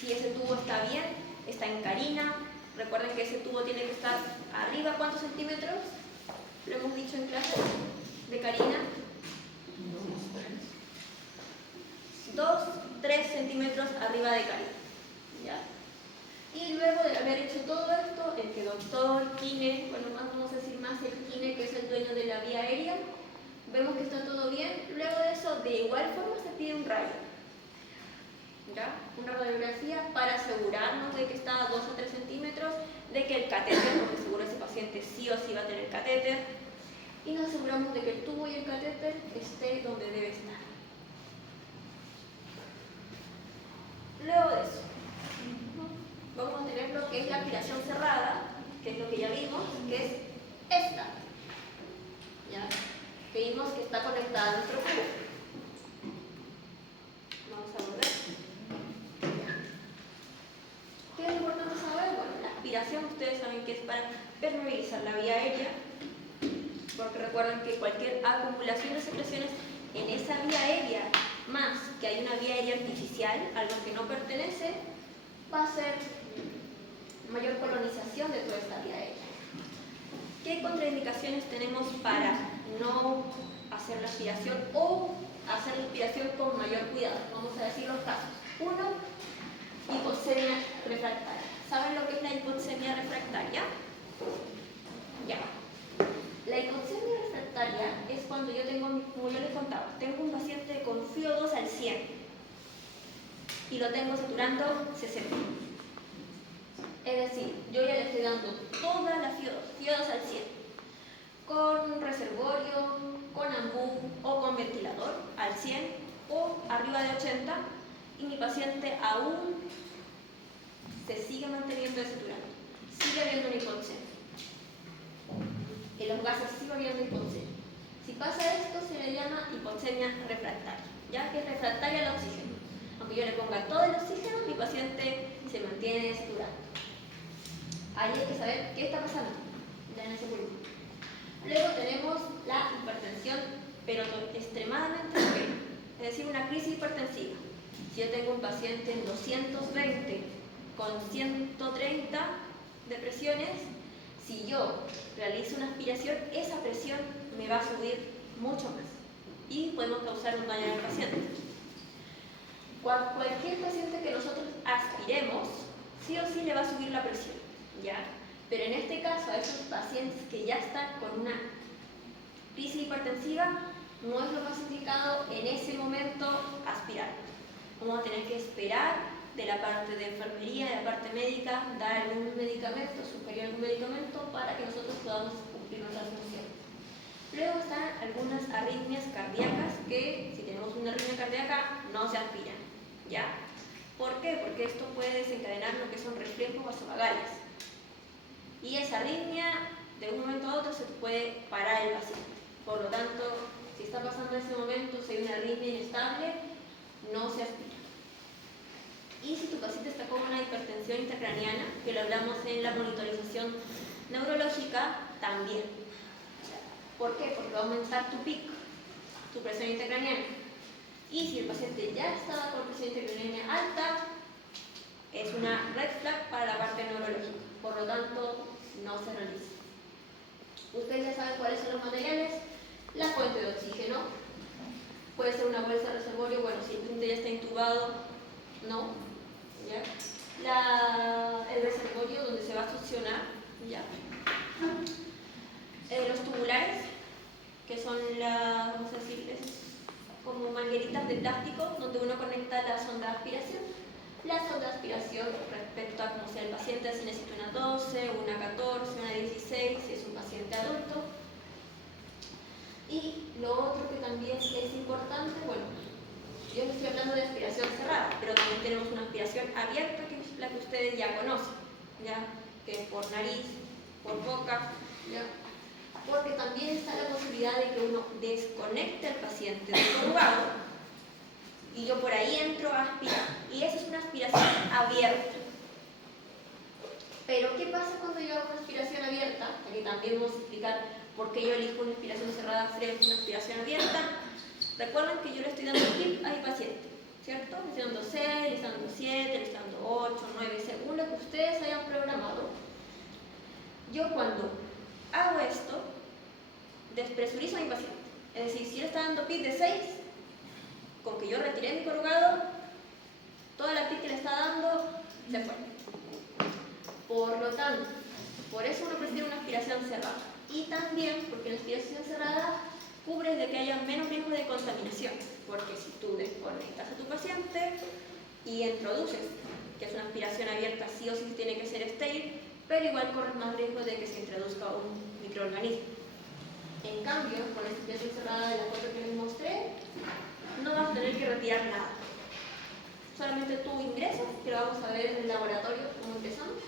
Si ese tubo está bien, está en carina, recuerden que ese tubo tiene que estar arriba, ¿cuántos centímetros? Lo hemos dicho en clase, de carina. 2, 3 centímetros arriba de carina. ¿Ya? Y luego de haber hecho todo esto, el que doctor Kine, bueno, más vamos a decir más el Kine, que es el dueño de la vía aérea, vemos que está todo bien. Luego de eso, de igual forma se pide un rayo, ¿ya? Una radiografía para asegurarnos de que está a 2 o 3 centímetros, de que el catéter, porque seguro ese paciente sí o sí va a tener catéter, y nos aseguramos de que el tubo y el catéter esté donde debe estar. aspiración cerrada, que es lo que ya vimos, que es esta. ¿Ya? Que vimos que está conectada a nuestro cubo. Vamos a volver. ¿Qué es importante saber? Bueno, la aspiración ustedes saben que es para permeabilizar la vía aérea, porque recuerden que cualquier acumulación de secreciones en esa vía aérea, más que hay una vía aérea artificial, algo que no pertenece, va a ser mayor colonización de toda esta vía aérea. ¿Qué contraindicaciones tenemos para no hacer la aspiración o hacer la aspiración con mayor cuidado? Vamos a decir los casos. 1. Hipoxemia refractaria. ¿Saben lo que es la hipoxemia refractaria? Ya. La hipoxemia refractaria es cuando yo tengo, como yo les contaba, tengo un paciente con FiO2 al 100 y lo tengo saturando 60. Es decir, yo ya le estoy dando toda la FiO2 al 100, con reservorio, con ambú o con ventilador al 100 o arriba de 80, y mi paciente aún se sigue manteniendo desaturando, sigue habiendo una hipoxemia. En los gases sigue habiendo hipoxemia. Si pasa esto, se le llama hipoxemia refractaria, ya que es refractaria al oxígeno. Aunque yo le ponga todo el oxígeno, mi paciente se mantiene desaturando. Ahí hay que saber qué está pasando ya en ese pulmón. Luego tenemos la hipertensión, pero extremadamente severa, es decir, una crisis hipertensiva. Si yo tengo un paciente en 220 con 130 de presiones, si yo realizo una aspiración, esa presión me va a subir mucho más y podemos causar un daño al paciente. Cualquier paciente que nosotros aspiremos, sí o sí le va a subir la presión, ¿ya? Pero en este caso, a esos pacientes que ya están con una crisis hipertensiva, no es lo más indicado en ese momento aspirar. Vamos a tener que esperar de la parte de enfermería, de la parte médica, dar algún medicamento, sugerir algún medicamento para que nosotros podamos cumplir nuestra función. Luego están algunas arritmias cardíacas que, si tenemos una arritmia cardíaca, no se aspiran, ¿ya? ¿Por qué? Porque esto puede desencadenar lo que son reflejos vasovagales. Y esa arritmia, de un momento a otro, se puede parar el paciente. Por lo tanto, si está pasando en ese momento, si hay una arritmia inestable, no se aspira. Y si tu paciente está con una hipertensión intracraniana, que lo hablamos en la monitorización neurológica, también. ¿Por qué? Porque va a aumentar tu PIC, tu presión intracraniana. Y si el paciente ya estaba con presión intracraniana alta, es una red flag para la parte neurológica. Por lo tanto, no se realiza. Ustedes ya saben cuáles son los materiales. La fuente de oxígeno. Puede ser una bolsa de reservorio. Bueno, si el paciente ya está intubado, no. ¿Ya? El reservorio donde se va a succionar, ¿ya? Los tubulares, que son vamos a decir, como mangueritas de plástico donde uno conecta la sonda de aspiración. La sonda de aspiración respecto a como sea el paciente, si necesita una 12, una 14, una 16, si es un paciente adulto. Y lo otro que también es importante, bueno, yo estoy hablando de aspiración cerrada, pero también tenemos una aspiración abierta, que es la que ustedes ya conocen, ¿ya? Que es por nariz, por boca, ¿ya? Porque también está la posibilidad de que uno desconecte al paciente del corrugado y yo por ahí entro a aspirar. Y esa es una aspiración abierta. Pero ¿qué pasa cuando yo hago una aspiración abierta? Aquí también vamos a explicar por qué yo elijo una aspiración cerrada frente a una aspiración abierta. Recuerden que yo le estoy dando PIP a mi paciente, ¿cierto? Le estoy dando 6, le estoy dando 7, le estoy dando 8, 9, según lo que ustedes hayan programado. Yo cuando hago esto, despresurizo a mi paciente. Es decir, si él está dando PIP de 6, con que yo retiré mi corrugado, toda la PIP que le está dando se fue. Por lo tanto, por eso uno prefiere una aspiración cerrada. Y también porque la aspiración cerrada cubre de que haya menos riesgo de contaminación, porque si tú desconectas a tu paciente y introduces, que es una aspiración abierta, sí o sí tiene que ser estéril, pero igual corres más riesgo de que se introduzca un microorganismo. En cambio, con la aspiración cerrada de la foto que les mostré, no vas a tener que retirar nada. Solamente tú ingresas, que lo vamos a ver en el laboratorio, cómo empezamos,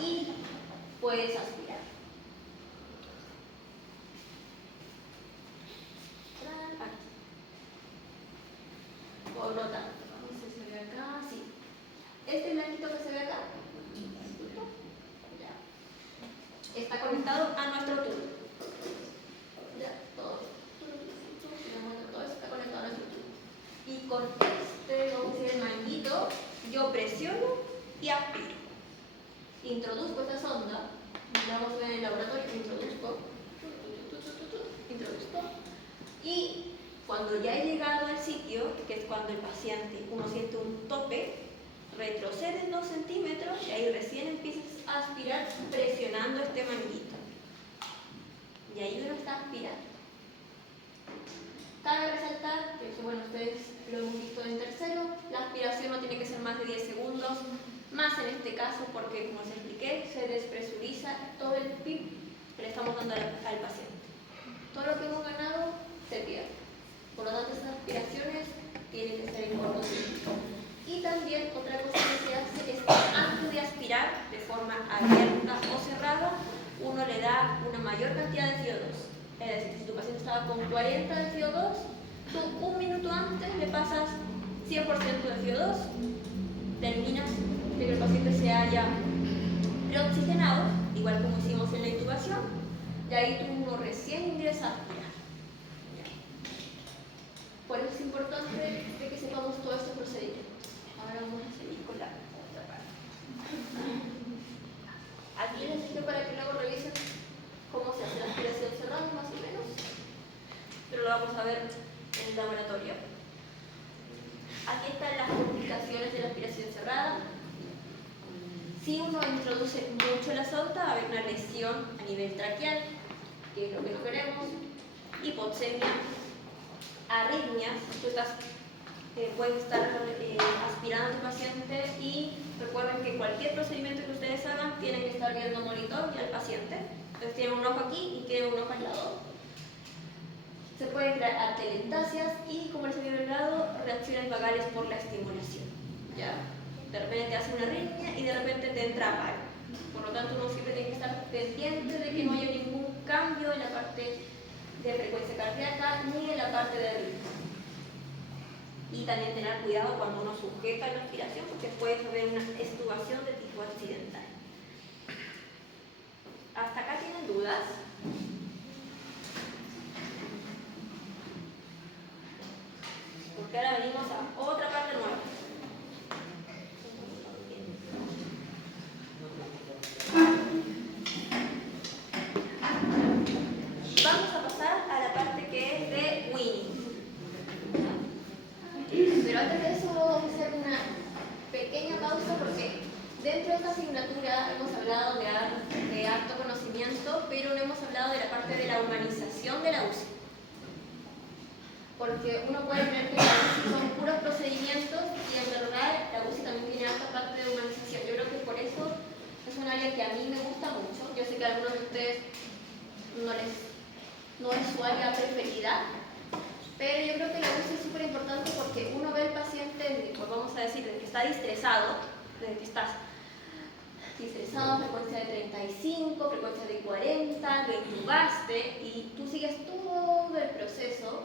y puedes aspirar. Aquí. Por lo tanto, vamos a ver si se ve acá, sí. Este blanquito que se ve acá, ya, está conectado a nuestro tubo. Ya, todo eso está conectado a nuestro tubo. Y con este, vamos a decir, el manguito, yo presiono y aspiro. Introduzco esta sonda, vamos a ver en el laboratorio, introduzco, y cuando ya he llegado al sitio, que es cuando el paciente, uno siente un tope, retrocedes 2 centímetros y ahí recién empiezas a aspirar presionando este manguito. Y ahí uno está aspirando. Cabe resaltar que, bueno, ustedes lo hemos visto en tercero, la aspiración no tiene que ser más de 10 segundos, más en este caso porque, como les expliqué, se despresuriza todo el PIB que le estamos dando al paciente. Todo lo que hemos ganado se pierde. Por lo tanto, estas aspiraciones tienen que ser importantes. Y también otra cosa que se hace es que antes de aspirar de forma abierta o cerrada, uno le da una mayor cantidad de CO2. Es decir, si tu paciente estaba con 40 de CO2, tú un minuto antes le pasas 100% de CO2, terminas de que el paciente se haya reoxigenado, igual como hicimos en la intubación, y ahí tú recién ingresas a aspirar. Por eso es importante de que sepamos todos estos procedimientos. Ahora vamos a seguir con la otra parte. Aquí les dije para que luego revisen cómo se hace la aspiración cerrada, más o menos, pero lo vamos a ver en el laboratorio. Aquí están las complicaciones de la aspiración cerrada. Si uno introduce mucho la sonda, va a haber una lesión a nivel traqueal, que es lo que no queremos, hipoxemia, arritmias. Tú puedes estar aspirando a tu paciente y recuerden que cualquier procedimiento que ustedes hagan tienen que estar viendo monitor y al paciente. Entonces tienen un ojo aquí y tienen un ojo al lado. Se pueden crear atelectasias y, como les había hablado, reacciones vagales por la estimulación. ¿Ya? De repente te hace una arritmia y de repente te entra paro. Por lo tanto, uno siempre tiene que estar pendiente de que no haya ningún cambio en la parte de frecuencia cardíaca ni en la parte de arritmia. Y también tener cuidado cuando uno sujeta la aspiración porque puede haber una extubación de tipo accidental. ¿Hasta acá tienen dudas? Porque ahora venimos a otra parte nueva. Vamos a pasar a la parte que es de Winning. Pero antes de eso vamos a hacer una pequeña pausa porque dentro de esta asignatura hemos hablado de alto conocimiento, pero no hemos hablado de la parte de la humanización de la UCI. Porque uno puede creer que la UCI son puros procedimientos y en verdad la UCI también tiene alta parte de humanización. Yo creo que por eso es un área que a mí me gusta mucho. Yo sé que a algunos de ustedes no es su área preferida, pero yo creo que la UCI es súper importante porque uno ve al paciente, pues vamos a decir, desde que está distresado, desde que estás distresado, frecuencia de 35, frecuencia de 40, lo intubaste y tú sigues todo el proceso,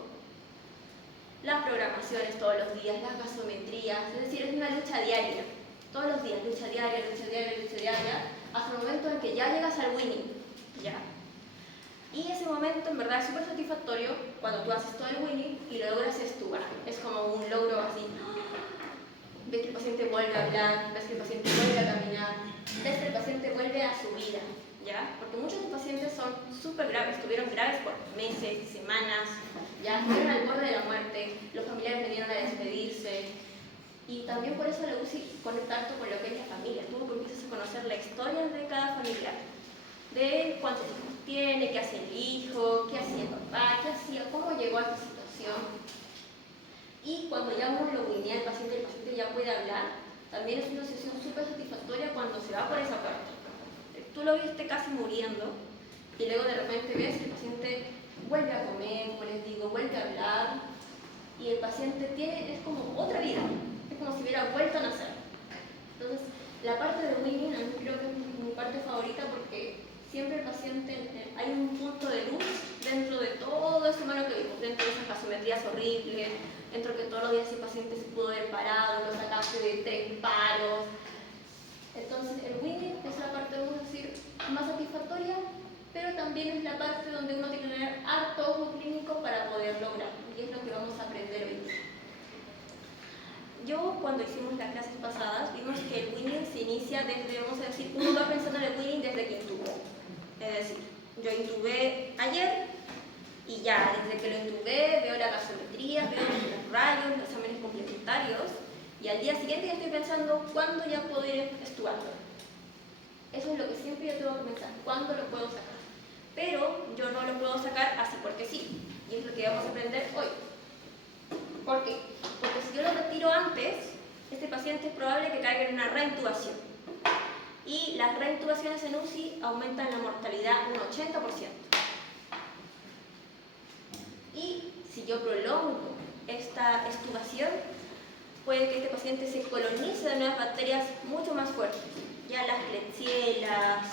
las programaciones todos los días, las gasometrías, es decir, es una lucha diaria, todos los días, lucha diaria, hasta el momento en que ya llegas al winning, ¿ya? Y ese momento en verdad es súper satisfactorio cuando tú haces todo el winning y lo logras extubar. Es como un logro así. Ves que el paciente vuelve a hablar, ves que el paciente vuelve a caminar, ves que el paciente vuelve a su vida, ¿ya? Porque muchos de los pacientes son súper graves, estuvieron graves por meses, semanas, ya estuvieron al borde de la muerte, los familiares vinieron a despedirse. Y también por eso la UCI conecta tanto con lo que es la familia. Tú empiezas a conocer la historia de cada familiar, de cuántos hijos tiene, qué hace el hijo, qué hacía el papá, qué hacía, cómo llegó a esta situación. Y cuando ya uno lo guinea el paciente ya puede hablar, también es una sesión súper satisfactoria cuando se va por esa puerta. Tú lo viste casi muriendo y luego de repente ves que el paciente vuelve a comer, como les digo, vuelve a hablar y el paciente es como otra vida, es como si hubiera vuelto a nacer. Entonces, La parte de winning a mí creo que es mi parte favorita porque siempre el paciente, hay un punto de luz dentro de todo eso malo que vimos, dentro de esas gasometrías horribles, dentro de que todos los días el paciente se pudo ver parado, lo sacaste de 3 paros. Entonces el winning es la parte, vamos a decir, más satisfactoria, pero también es la parte donde uno tiene que tener harto ojo clínico para poder lograrlo, y es lo que vamos a aprender hoy día. Yo, cuando hicimos las clases pasadas, vimos que el winning se inicia desde, vamos a decir, uno va pensando en el winning desde que intubó. Es decir, yo intubé ayer y ya, desde que lo intubé, veo la gasometría, veo los rayos, los exámenes complementarios, y al día siguiente ya estoy pensando cuándo ya puedo ir extubarlo. Eso es lo que siempre yo tengo que pensar, cuándo lo puedo sacar. Pero yo no lo puedo sacar así porque sí, y es lo que vamos a aprender hoy. ¿Por qué? Porque si yo lo retiro antes, este paciente es probable que caiga en una reintubación. Y las reintubaciones en UCI aumentan la mortalidad un 80%. Y si yo prolongo esta extubación, puede que este paciente se colonice de nuevas bacterias mucho más fuertes. Ya las klebsielas,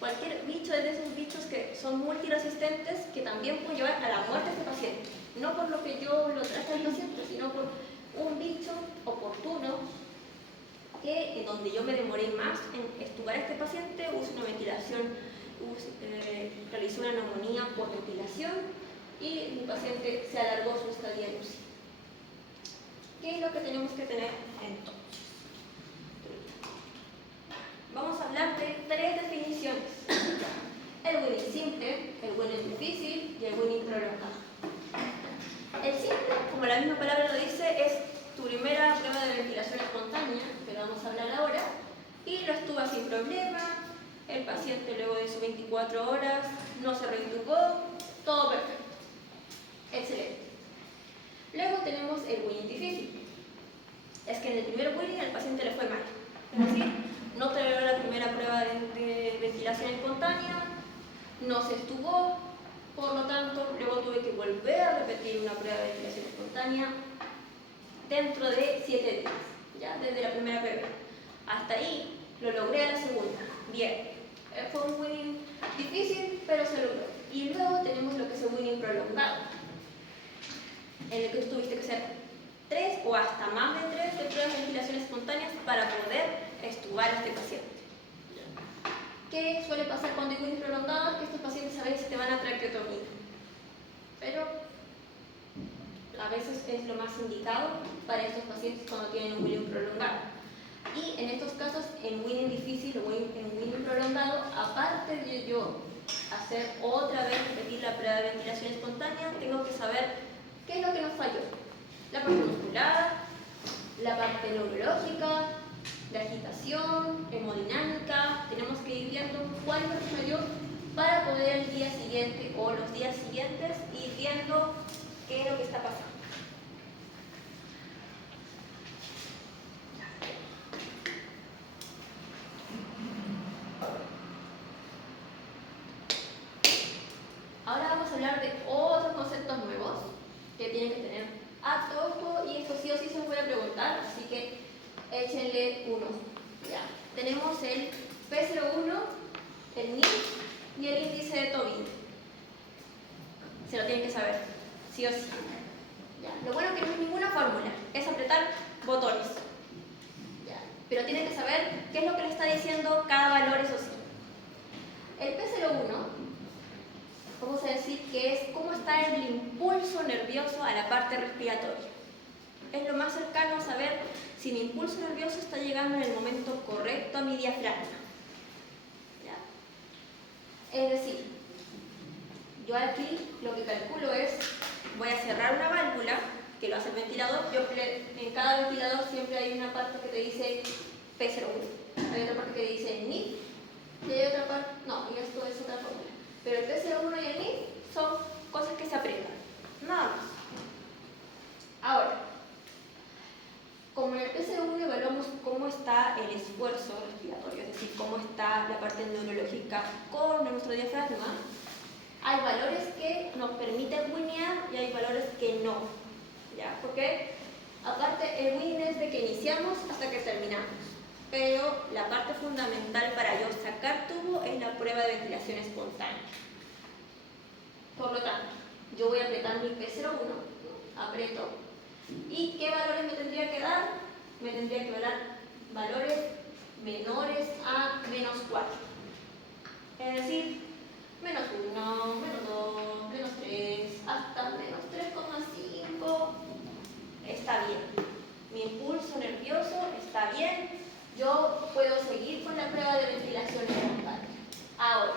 cualquier bicho de esos bichos que son multiresistentes que también pueden llevar a la muerte de este paciente. No por lo que yo lo trate al paciente, sino por un bicho oportuno que en donde yo me demoré más en extubar a este paciente, use una ventilación, realizó una neumonía por ventilación y mi paciente se alargó su estadía en UCI. ¿Qué es lo que tenemos que tener entonces? Vamos a hablar de 3 definiciones: el winning simple, el winning difícil y el winning prolongado. El simple, como la misma palabra lo dice, es tu primera prueba de ventilación espontánea, que vamos a hablar ahora, y lo extuba sin problema, el paciente luego de sus 24 horas no se reintubó, todo perfecto. Excelente. Luego tenemos el winning difícil. Es que en el primer winning al paciente le fue mal. Es decir, no toleró la primera prueba de ventilación espontánea, no se extubó, por lo tanto, luego tuve que volver a repetir una prueba de ventilación espontánea dentro de 7 días, ya desde la primera prueba. Hasta ahí lo logré a la segunda. Bien, fue un winning difícil, pero se logró. Y luego tenemos lo que es el winning prolongado, en el que tuviste que hacer 3 o hasta más de 3 de pruebas de ventilación espontáneas para poder extubar a este paciente. ¿Qué suele pasar cuando hay winning prolongado? Que estos pacientes a veces te van a traqueotomía, pero a veces es lo más indicado para estos pacientes cuando tienen un winning prolongado. Y en estos casos, en winning difícil o en winning prolongado, aparte de yo hacer otra vez, repetir la prueba de ventilación espontánea, tengo que saber qué es lo que nos falló. La parte muscular, la parte neurológica, la agitación, hemodinámica. Tenemos que ir viendo cuál nos falló para poder el día siguiente o los días siguientes ir viendo qué es lo que está pasando. Ahora vamos a hablar de otros conceptos nuevos que tienen que tener acto ojo, y esto sí o sí se os voy a preguntar, así que échenle un ojo. Ya. Tenemos el P01, el NIF y el índice de Tobin. Se lo tienen que saber, sí o sí. Ya. Lo bueno es que no es ninguna fórmula, es apretar botones. Ya. Pero tienen que saber qué es lo que le está diciendo cada valor, eso sí. El P01, vamos a decir que es cómo está el impulso nervioso a la parte respiratoria. Es lo más cercano a saber si mi impulso nervioso está llegando en el momento correcto a mi diafragma. ¿Ya? Es decir, yo aquí lo que calculo es, voy a cerrar una válvula, que lo hace el ventilador. En cada ventilador siempre hay una parte que te dice P01, hay otra parte que dice NIF, y hay otra parte, no, y esto es otra fórmula. Pero el P01 y el NIF son cosas que se aprietan, nada más. Ahora, como en el P01 evaluamos cómo está el esfuerzo respiratorio, es decir, cómo está la parte neurológica con nuestro diafragma, hay valores que nos permiten winnear y hay valores que no. ¿Ya? Porque aparte el winning es de que iniciamos hasta que terminamos. pero la parte fundamental para yo sacar tubo es la prueba de ventilación espontánea. Por lo tanto, yo voy a apretar mi P01, aprieto, ¿y qué valores me tendría que dar? Me tendría que dar valores menores a menos 4. Es decir, menos 1, menos 2, menos 3, hasta menos 3,5. Está bien. Mi impulso nervioso está bien. Yo puedo seguir con la prueba de ventilación espontánea. Ahora,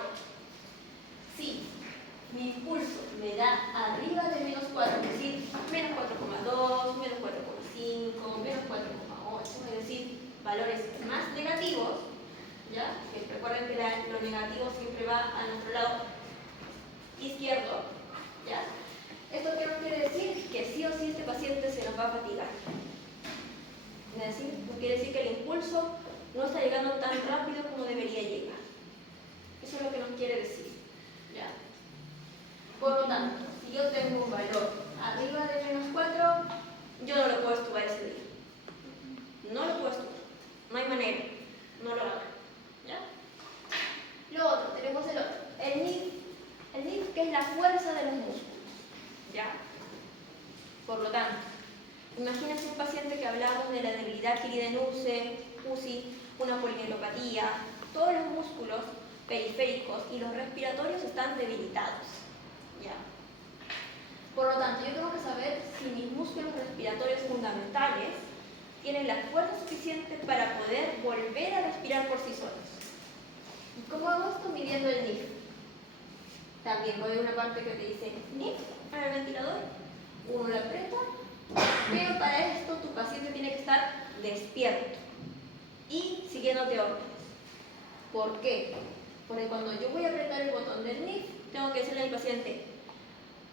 si mi impulso me da arriba de menos 4, es decir, menos 4,2, menos 4,5, menos 4,8, es decir, valores más negativos, ¿ya? Que recuerden que lo negativo siempre va a nuestro lado izquierdo, ¿ya? ¿Esto qué nos quiere decir? Que sí o sí este paciente se nos va a fatigar. Es decir, no quiere decir que el impulso no está llegando tan rápido como debería llegar. Eso es lo que nos quiere decir, ¿ya? Por lo tanto, si yo tengo un valor arriba de menos 4, yo no lo puedo estudiar ese día. No lo puedo estudiar. No hay manera. No lo hago. ¿Ya? Lo otro, tenemos el otro. El NIF. El NIF, que es la fuerza de los músculos. ¿Ya? Por lo tanto, imagínense un paciente que hablamos de la debilidad adquirida en UCI, una polineuropatía. Todos los músculos periféricos y los respiratorios están debilitados. ¿Ya? Por lo tanto, yo tengo que saber si mis músculos respiratorios fundamentales tienen la fuerza suficiente para poder volver a respirar por sí solos. ¿Y cómo hago esto? Midiendo el NIF. También voy a una parte que te dice NIF en el ventilador, uno lo aprieta, pero para esto tu paciente tiene que estar despierto y siguiéndote órdenes. ¿Por qué? Porque cuando yo voy a apretar el botón del NIF, tengo que decirle al paciente: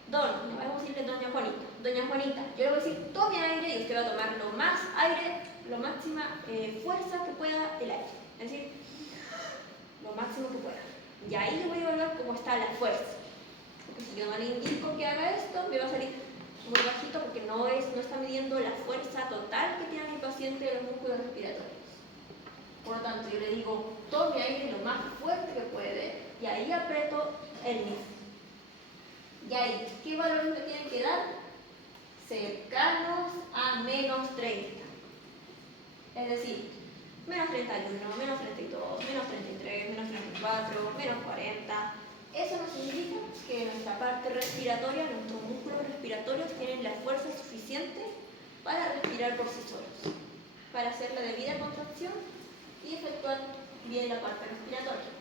Don, vamos a decirle doña Juanita, yo le voy a decir tome aire y usted va a tomar lo más aire, la máxima fuerza que pueda el aire, es decir, lo máximo que pueda. Y ahí yo voy a evaluar cómo está la fuerza. Porque si yo no le indico que haga esto, me va a salir muy bajito porque no está midiendo la fuerza total que tiene mi paciente de los músculos respiratorios. Por lo tanto, yo le digo tome aire lo más fuerte que puede y ahí aprieto el NIF. Y ahí, ¿qué valores me tienen que dar? Cercanos a menos 30. Es decir, menos 31, menos 32, menos 33, menos 34, menos 40. Eso nos indica que nuestra parte respiratoria, nuestros músculos respiratorios tienen la fuerza suficiente para respirar por sí solos, para hacer la debida contracción y efectuar bien la parte respiratoria.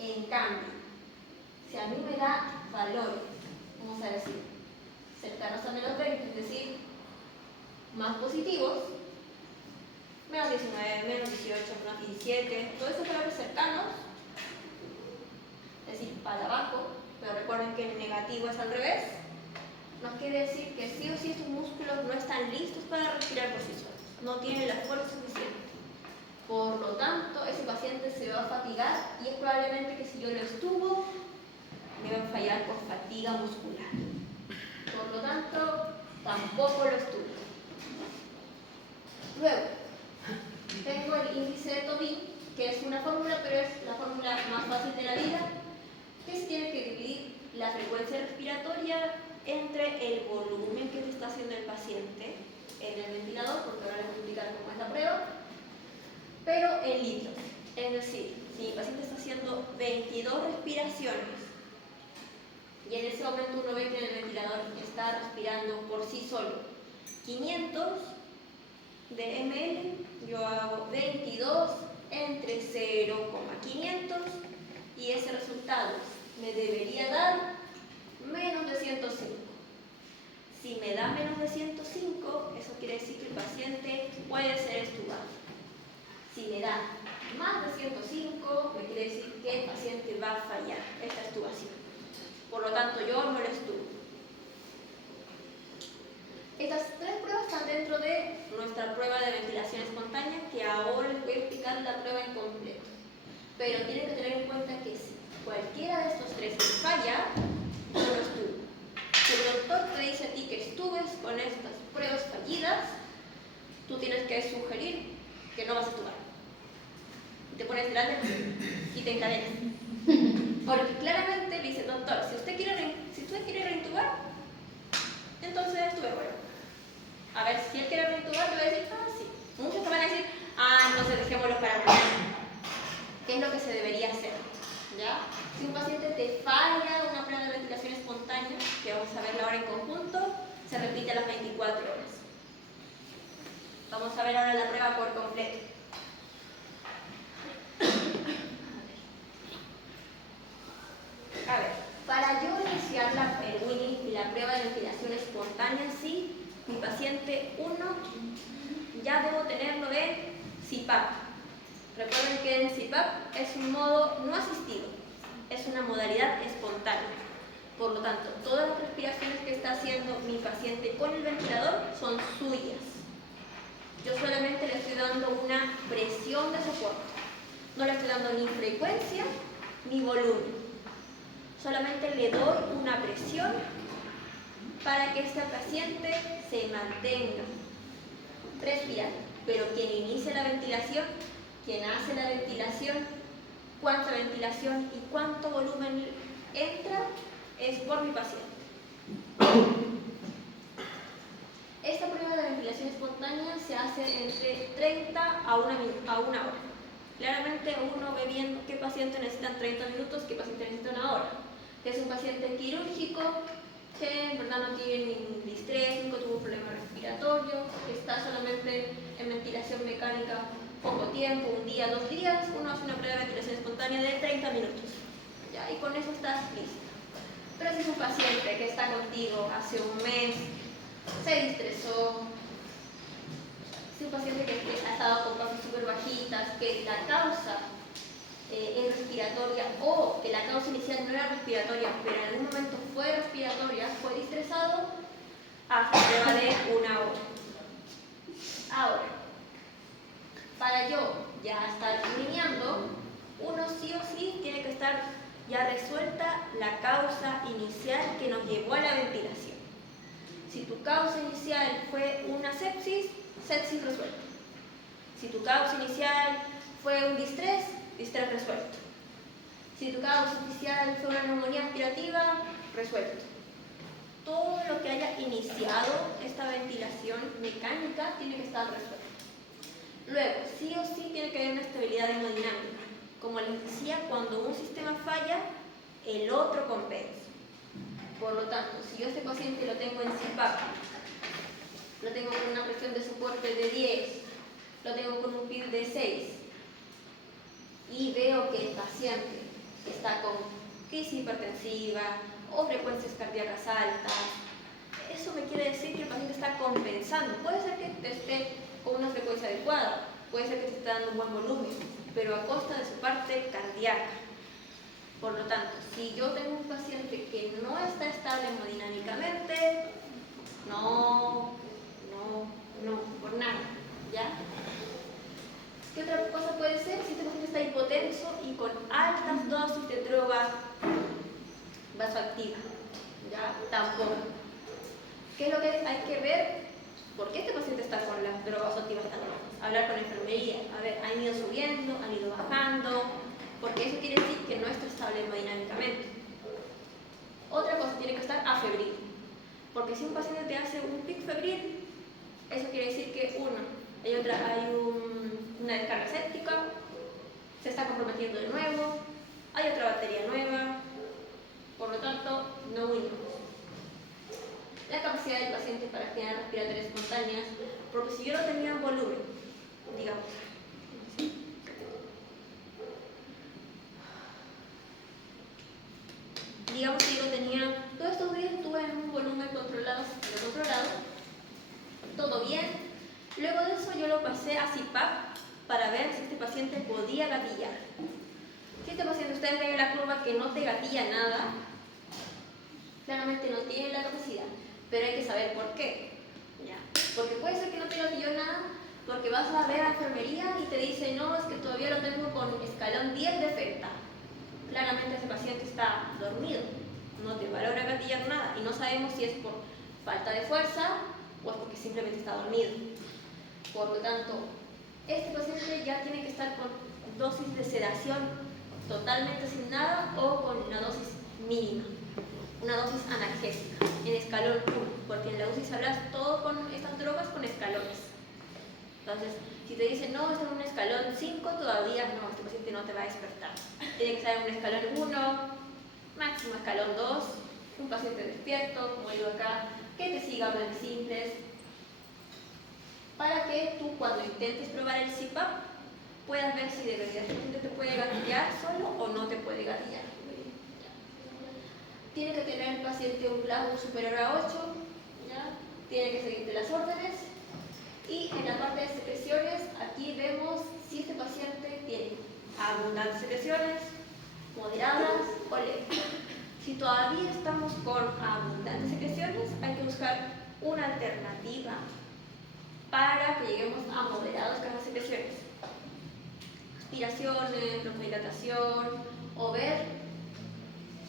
En cambio, si a mí me da valores, vamos a decir, cercanos a menos 20, es decir, más positivos, menos 19, menos 18, menos 17, todos esos valores cercanos, es decir, para abajo, pero recuerden que el negativo es al revés, nos quiere decir que sí o sí estos músculos no están listos para respirar por sí solos, no tienen la fuerza suficiente. Por lo tanto, ese paciente se va a fatigar y es probablemente que si yo lo estuvo, me va a fallar por fatiga muscular. Por lo tanto, tampoco lo estuvo. Luego, tengo el índice de Tobin, que es una fórmula, pero es la fórmula más fácil de la vida, que se tiene que dividir la frecuencia respiratoria entre el volumen que se está haciendo el paciente en el ventilador, porque ahora les voy a explicar cómo es la prueba, pero en litros. Es decir, si mi paciente está haciendo 22 respiraciones y en ese momento uno ve que en el ventilador está respirando por sí solo 500 de ml, yo hago 22 entre 0,500 y ese resultado me debería dar menos de 105. Si me da menos de 105, eso quiere decir que el paciente puede ser extubado. Si me da más de 105, me quiere decir que el paciente va a fallar esta extubación. Por lo tanto, yo no lo extubo. Estas tres pruebas están dentro de nuestra prueba de ventilación espontánea, que ahora les voy a explicar la prueba en completo. Pero tienen que tener en cuenta que si cualquiera de estos tres falla, no lo extubo. Si el doctor te dice a ti que estubes con estas pruebas fallidas, tú tienes que sugerir que no vas a entubar. Te pones delante y te encadenas. Porque claramente le dice, doctor, si usted quiere reintubar, entonces tubémoslo. A ver, si él quiere reintubar, te va a decir, ah, sí. Muchos te van a decir, ah, entonces dejémoslo para mañana. ¿Qué es lo que se debería hacer? ¿Ya? Si un paciente te falla una prueba de ventilación espontánea, que vamos a verla ahora en conjunto, se repite a las 24 horas. Vamos a ver ahora la prueba por completo. A ver, para yo iniciar la prueba de ventilación espontánea, sí, mi paciente 1 ya debo tenerlo en CPAP. Recuerden que en CPAP es un modo no asistido, es una modalidad espontánea. Por lo tanto, todas las respiraciones que está haciendo mi paciente con el ventilador son suyas. Yo solamente le estoy dando una presión de soporte. No le estoy dando ni frecuencia ni volumen. Solamente le doy una presión para que este paciente se mantenga respirando. Pero quien inicia la ventilación, quien hace la ventilación, cuánta ventilación y cuánto volumen entra, es por mi paciente. Esta prueba de ventilación espontánea se hace entre 30 a una hora. Claramente uno ve bien qué paciente necesita 30 minutos, qué paciente necesita una hora. Es un paciente quirúrgico que en verdad no tiene ningún distrés, nunca tuvo un problema respiratorio, que está solamente en ventilación mecánica poco tiempo, un día, 2 días, uno hace una prueba de ventilación espontánea de 30 minutos. ¿Ya? Y con eso estás listo. Pero si es un paciente que está contigo hace un mes, se distresó, si es un paciente que ha estado con pasos súper bajitas, que la causa es respiratoria o que la causa inicial no era respiratoria, pero en algún momento fue respiratoria, fue distresado, haz la prueba de una hora. Ahora, para yo ya estar lineando, uno sí o sí tiene que estar ya resuelta la causa inicial que nos llevó a la ventilación. Si tu causa inicial fue una sepsis, sepsis resuelta. Si tu causa inicial fue un distrés, distrés resuelto. Si tu causa inicial fue una neumonía aspirativa, resuelto. Todo lo que haya iniciado esta ventilación mecánica tiene que estar resuelto. Luego, sí o sí tiene que haber una estabilidad hemodinámica. Como les decía, cuando un sistema falla, el otro compensa. Por lo tanto, si yo a este paciente lo tengo en CPAP, lo tengo con una presión de soporte de 10, lo tengo con un PIB de 6, y veo que el paciente está con crisis hipertensiva o frecuencias cardíacas altas, eso me quiere decir que el paciente está compensando. Puede ser que esté con una frecuencia adecuada, puede ser que te esté dando un buen volumen, pero a costa de su parte cardíaca. Por lo tanto, si yo tengo un paciente que no está estable hemodinámicamente, no, por nada, ¿ya? ¿Qué otra cosa puede ser? Si este paciente está hipotenso y con altas dosis de droga vasoactiva, ¿ya? Tampoco. ¿Qué es lo que hay que ver? ¿Por qué este paciente está con las drogas vasoactivas tan altas? Hablar con la enfermería, a ver, han ido subiendo, han ido bajando, porque eso quiere decir que no está estable hemodinámicamente. Otra cosa, tiene que estar afebril, porque si un paciente te hace un pic febril, eso quiere decir que hay una descarga séptica, se está comprometiendo de nuevo, hay otra bacteria nueva, por lo tanto, no unimos. La capacidad del paciente para generar respiratorias espontáneas, porque si yo no tenía un volumen, digamos, que yo tenía, todos estos días estuve en un volumen controlado, todo bien. Luego de eso yo lo pasé a CPAP para ver si este paciente podía gatillar. Si este paciente, ustedes ven en la curva que no te gatilla nada, claramente no tiene la capacidad, pero hay que saber por qué. ¿Ya? Porque puede ser que no te gatilló nada, porque vas a ver a la enfermería y te dice, no, es que todavía lo tengo con escalón 10 de FETA. Claramente ese paciente está dormido, no te valora gatillar nada y no sabemos si es por falta de fuerza o es porque simplemente está dormido. Por lo tanto, este paciente ya tiene que estar con dosis de sedación totalmente sin nada o con una dosis mínima, una dosis analgésica, en escalón 1, porque en la UCI sabrás todo con estas drogas con escalones. Entonces, si te dicen, no, está en un escalón 5, todavía no, este paciente no te va a despertar. Tiene que estar en un escalón 1, máximo escalón 2, un paciente despierto, como digo acá, que te siga hablando simples, para que tú cuando intentes probar el CPAP puedas ver si de verdad el paciente te puede gatillar solo o no te puede gatillar. Tiene que tener el paciente un Glasgow superior a 8, ¿ya? Tiene que seguirte las órdenes. Y en la parte de secreciones, aquí vemos si este paciente tiene abundantes secreciones, moderadas o leves. Si todavía estamos con abundantes secreciones, hay que buscar una alternativa para que lleguemos a moderados con las secreciones. Aspiraciones, broncolilatación, o ver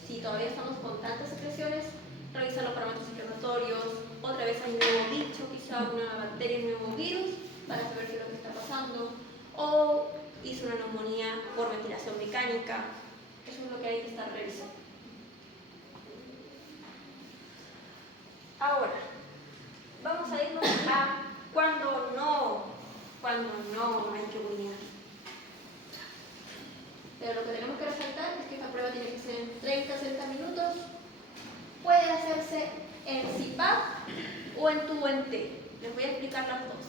si todavía estamos con tantas secreciones, revisar los parámetros inflamatorios, otra vez hay un nuevo bicho, quizá una bacteria, un nuevo virus, para saber qué es lo que está pasando, o hizo una neumonía por ventilación mecánica. Eso es lo que hay que estar revisando. Ahora, vamos a irnos a cuando no hay que buinear. Pero lo que tenemos que resaltar es que esta prueba tiene que ser en 30-60 minutos. Puede hacerse en CPAP o en tubo en T. Les voy a explicar las dos.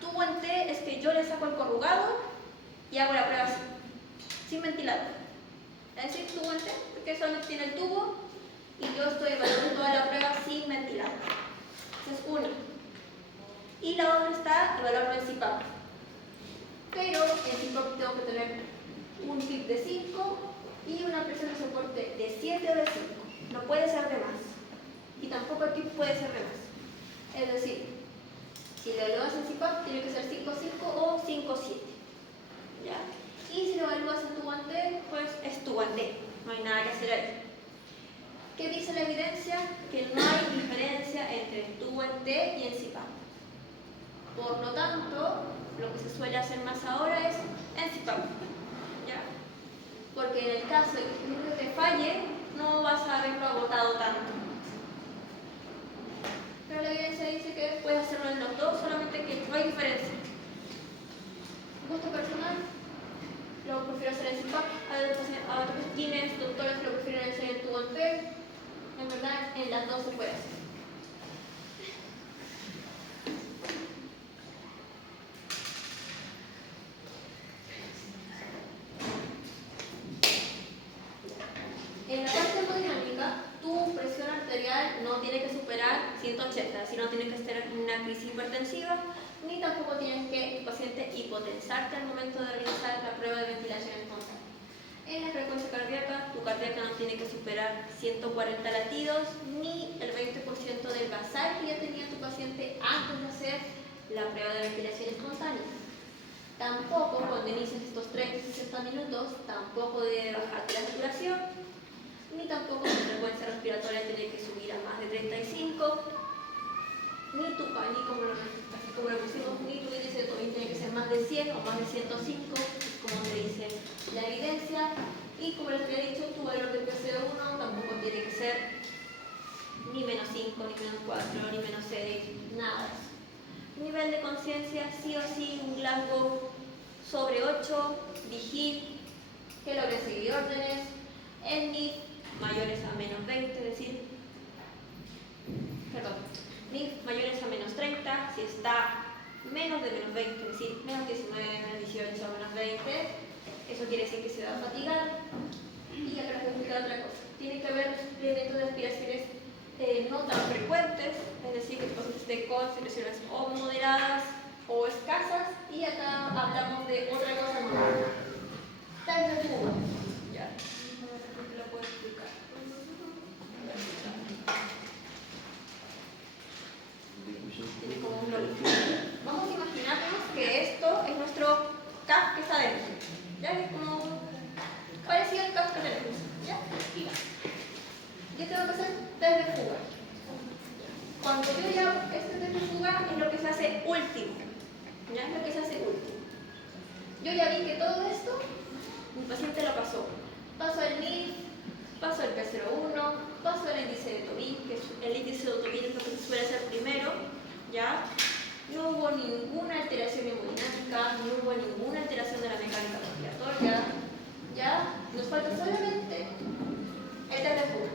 Tubo en T es que yo le saco el corrugado y hago la prueba así, sin ventilador. Es decir, tubo en T, porque solamente tiene el tubo y yo estoy evaluando toda la prueba sin ventilador. Esa es una. Y la otra está evaluarlo en CPAP. Pero en CPAP tengo que tener un tip de 5 y una presión de soporte de 7 o de 5. No puede ser de más. Y tampoco el tip puede ser de más. Es decir, si lo evalúas en CPAP, tiene que ser 5-5 o 5-7. ¿Ya? Y si lo evalúas en tubo en T, pues es tubo en T. No hay nada que hacer ahí. ¿Qué dice la evidencia? Que no hay diferencia entre el tubo en T y en CPAP. Por lo tanto, lo que se suele hacer más ahora es en CPAP. ¿Ya? Porque en el caso de que te falle, no vas a haberlo agotado tanto. Pero la evidencia dice que puedes hacerlo en los dos, solamente que no hay diferencia. Gusto personal, lo prefiero hacer en CPAP. A otros quienes, doctores, lo prefieren hacer en tubo en T. En verdad, en las dos se puede hacer. En la parte hemodinámica, tu presión arterial no tiene que superar 180, así no tiene que estar en una crisis hipertensiva, ni tampoco tienes que el paciente hipotensarte al momento de realizar la prueba de ventilación espontánea. En la frecuencia cardíaca, tu cardíaca no tiene que superar 140 latidos, ni el 20% del basal que ya tenía tu paciente antes de hacer la prueba de ventilación espontánea. Tampoco, cuando inicias estos 30-60 minutos, tampoco debe bajarte la saturación, ni tampoco tu frecuencia respiratoria tiene que subir a más de 35, ni como lo pusimos, ni tu índice de COVID tiene que ser más de 100 o más de 105, como te dice la evidencia, y como les había dicho, tu valor de PCO1 tampoco tiene que ser ni menos 5, ni menos 4, ni menos 6, nada de eso. Nivel de conciencia, sí o sí, un Glasgow sobre 8, DIGIT, que logre seguir órdenes, en NIF mayores a menos 20, es decir, NIF mayores a menos 30, si está menos de menos 20, es decir, menos 19, menos 18, menos 20, eso quiere decir que se va a fatigar. Y acá les voy a explicar otra cosa. Tiene que haber elementos de aspiraciones no tan frecuentes, es decir, que tu paciente esté con secreciones o moderadas o escasas, y acá hablamos de otra cosa más. Test de fuga. Ya, no lo puedo explicar. Tiene como un globito. Vamos a imaginarnos que esto es nuestro CAF que está dentro. ¿Ya? Es como parecido al CAF que tenemos. ¿Ya? Yo tengo que hacer test de fuga. Cuando yo ya hago este test de fuga es lo que se hace último. Ya es lo que se hace último. Yo ya vi que todo esto, mi paciente lo pasó. Pasó el NIF, pasó el P01, pasó el índice de Tobin, que el índice de Tobin es lo que se suele hacer primero, ¿ya? No hubo ninguna alteración hemodinámica, no hubo ninguna alteración de la mecánica respiratoria, ¿ya? Nos falta solamente el test de fuga,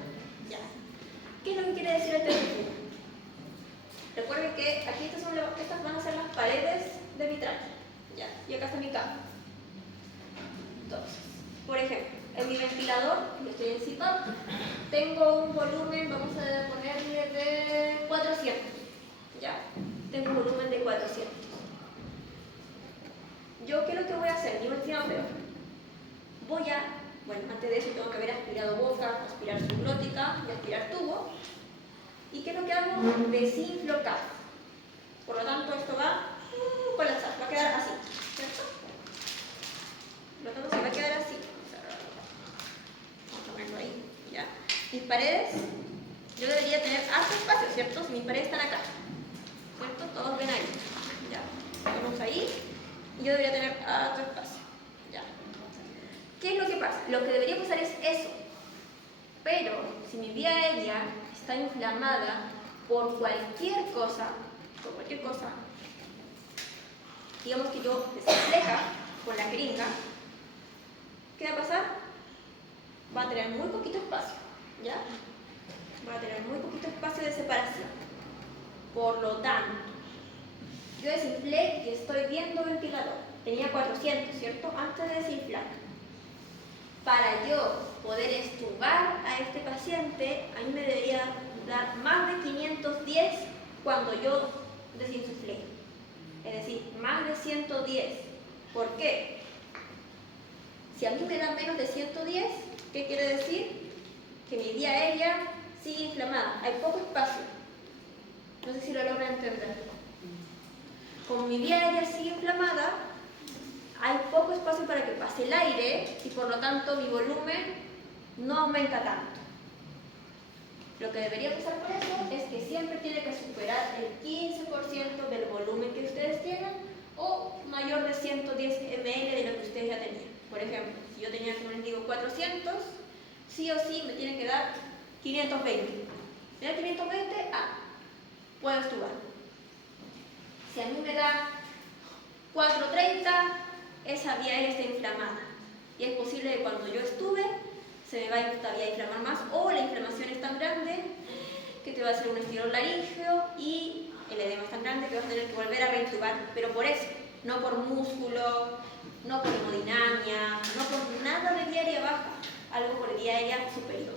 ¿ya? ¿Qué es lo que quiere decir el test de fuga? Recuerden que aquí estas van a ser las paredes de mi tráquea, ¿ya? Y acá está mi cama. Entonces, por ejemplo, en mi ventilador, yo estoy en CPAP, tengo un volumen, vamos a ponerle de 400, ¿ya? Tengo un volumen de 400. ¿Yo qué es lo que voy a hacer? Mi ventilador, bueno, antes de eso tengo que haber aspirado boca, aspirar subglótica y aspirar tubo. ¿Y qué es lo que hago? Desinflo CAF. Por lo tanto, esto va a colapsar, va a quedar así, ¿cierto? Por lo tanto, se va a quedar así. Vamos a ponerlo ahí, ¿ya? Mis paredes, yo debería tener harto espacio, ¿cierto? Si mis paredes están acá, ¿cierto? Todos ven ahí, ¿ya? Vamos ahí, y yo debería tener harto espacio, ¿ya? ¿Qué es lo que pasa? Lo que debería pasar es eso. Pero, si mi vía aérea está inflamada por cualquier cosa, digamos que yo desinfleja con la jeringa, ¿qué va a pasar? Va a tener muy poquito espacio, ¿ya? Va a tener muy poquito espacio de separación. Por lo tanto, yo desinflé y estoy viendo ventilador. Tenía 400, ¿cierto? Antes de desinflar. Para yo poder extubar a este paciente, a mí me debería dar más de 510 cuando yo desinsuflé. Es decir, más de 110. ¿Por qué? Si a mí me da menos de 110, ¿qué quiere decir? Que mi vía aérea sigue inflamada. Hay poco espacio. No sé si lo logran entender. Como mi vía aérea sigue inflamada, hay poco espacio para que pase el aire y por lo tanto mi volumen no aumenta tanto. Lo que debería pasar por eso es que siempre tiene que superar el 15% del volumen que ustedes tienen o mayor de 110 ml de lo que ustedes ya tenían. Por ejemplo, si yo tenía, como les digo, 400, sí o sí me tienen que dar 520. ¿Me da 520? Puedo extubar. Si a mí me da 430, esa vía aérea está inflamada. Y es posible que cuando yo estube, se me vaya todavía a inflamar más, o la inflamación es tan grande que te va a hacer un estirón laríngeo y el edema es tan grande que vas a tener que volver a reintubar, pero por eso, no por músculo, no por hemodinamia, no por nada de vía aérea baja, algo por vía aérea superior.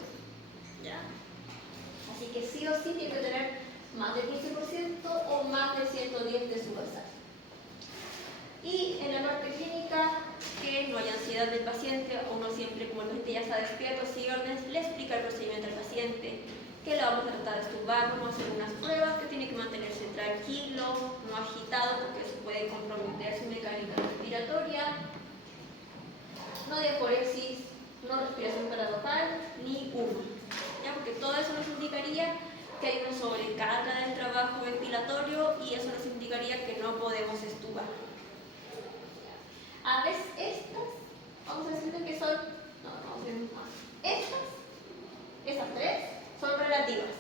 ¿Ya? Así que sí o sí tiene que tener más del 15% o más de 110 de su basal. Y en la parte clínica, que no hay ansiedad del paciente, uno siempre, como el paciente ya está despierto, sigue órdenes, le explica el procedimiento al paciente, que lo vamos a tratar de extubar, vamos a hacer unas pruebas, que tiene que mantenerse tranquilo, no agitado, porque eso puede comprometer su mecánica respiratoria, no diaforexis, no respiración paradojal, ni humo, ¿ya? Porque todo eso nos indicaría que hay una sobrecarga del trabajo ventilatorio y eso nos indicaría que no podemos extubar. A veces estas, vamos a decir que son, estas tres son relativas,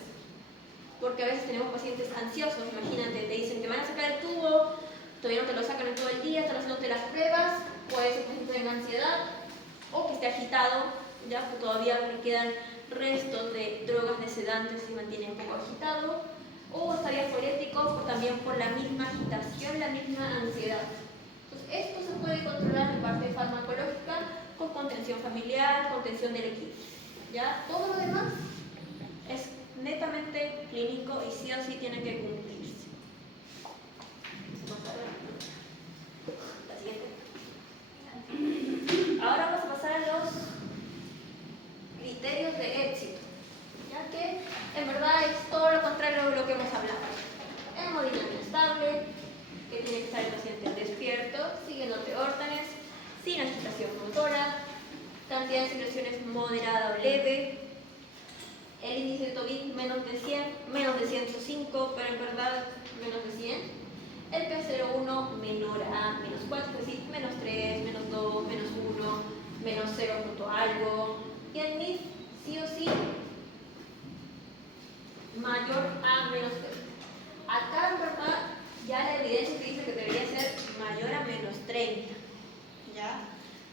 porque a veces tenemos pacientes ansiosos, imagínate, te dicen que van a sacar el tubo, todavía no te lo sacan en todo el día, están haciéndote las pruebas, puede ser que el paciente tenga ansiedad, o que esté agitado, ya que todavía le quedan restos de drogas de sedantes y mantiene un poco agitado, o estaría forético, o también por la misma agitación, la misma ansiedad. Esto se puede controlar en parte farmacológica con contención familiar, contención del equipo. ¿Ya? Todo lo demás es netamente clínico y sí o sí tiene que cumplirse. La siguiente. Ahora vamos a pasar a los criterios de éxito, ya que en verdad es todo lo contrario de lo que hemos hablado. Hemodinamia estable, que tiene que estar el paciente despierto, siguiéndote órdenes, sin agitación motora, cantidad de secreciones moderada o leve, el índice de Tobin menos de 100, menos de 105, pero en verdad menos de 100, el P01 menor a menos 4, es decir, menos 3, menos 2, menos 1, menos 0 punto algo. Y el MIF sí o sí mayor a menos 3. Acá en verdad ya la evidencia te dice que debería ser mayor a menos 30. ¿Ya?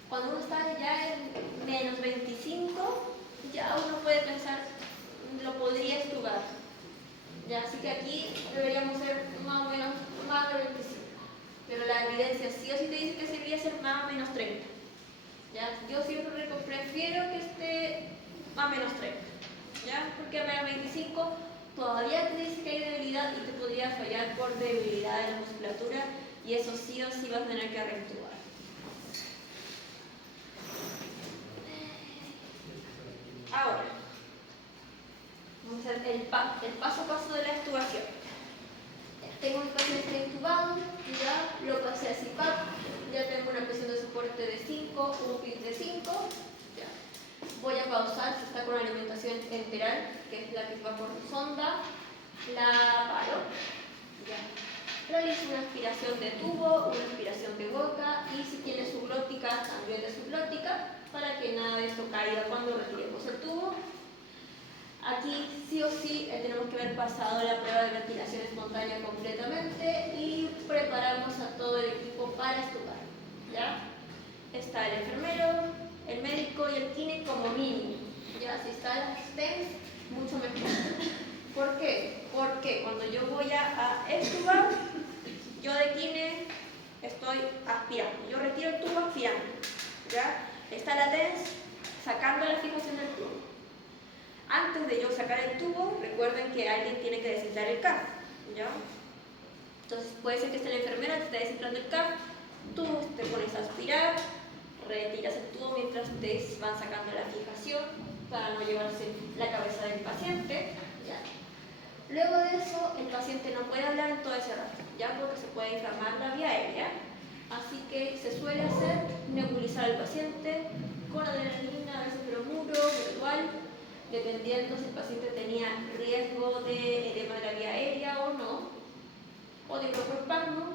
Cuando uno está ya en menos 25, ya uno puede pensar, lo podría estudiar. ¿Ya? Así que aquí deberíamos ser más o menos más de 25. Pero la evidencia sí o sí te dice que debería ser más o menos 30. ¿Ya? Yo siempre prefiero que esté más o menos 30. ¿Ya? Porque a menos 25 todavía te dice que hay debilidad y te podría fallar por debilidad de la musculatura, y eso sí o sí vas a tener que reactuar. Ahora, vamos a hacer el paso a paso de la extubación. Tengo mi paciente intubado, ya lo pasé a CPAP, ya tengo una presión de soporte de 5, un PIB de 5. Ya. Voy a pausar si está con alimentación enteral, que es la que va por sonda, la paro. Ya. Realizo una aspiración de tubo, una aspiración de boca, y si tiene subglótica, también de subglótica, para que nada de esto caiga cuando retiremos el tubo. Aquí sí o sí tenemos que haber pasado la prueba de ventilación espontánea completamente y preparamos a todo el equipo para extubar. ¿Ya? Está el enfermero, el médico y el kine como mínimo. ¿Ya? Si está la STEMS, mucho mejor. ¿Por qué? Porque cuando yo voy a extubar, yo de kine estoy aspirando. Yo retiro el tubo aspirando. ¿Ya? Está la TENS sacando la fijación del tubo. Antes de yo sacar el tubo, recuerden que alguien tiene que desinflar el CAF. ¿Ya? Entonces puede ser que esté la enfermera, te está desinflando el CAF, tú te pones a aspirar, retiras el tubo mientras te van sacando la fijación para no llevarse la cabeza del paciente. ¿Ya? Luego de eso, el paciente no puede hablar en todo ese rato, ¿ya? Porque se puede inflamar la vía aérea. Así que se suele hacer nebulizar al paciente con adrenalina, a veces bromuro, virtual, dependiendo si el paciente tenía riesgo de edema de la vía aérea o no, o de broncoespasmo.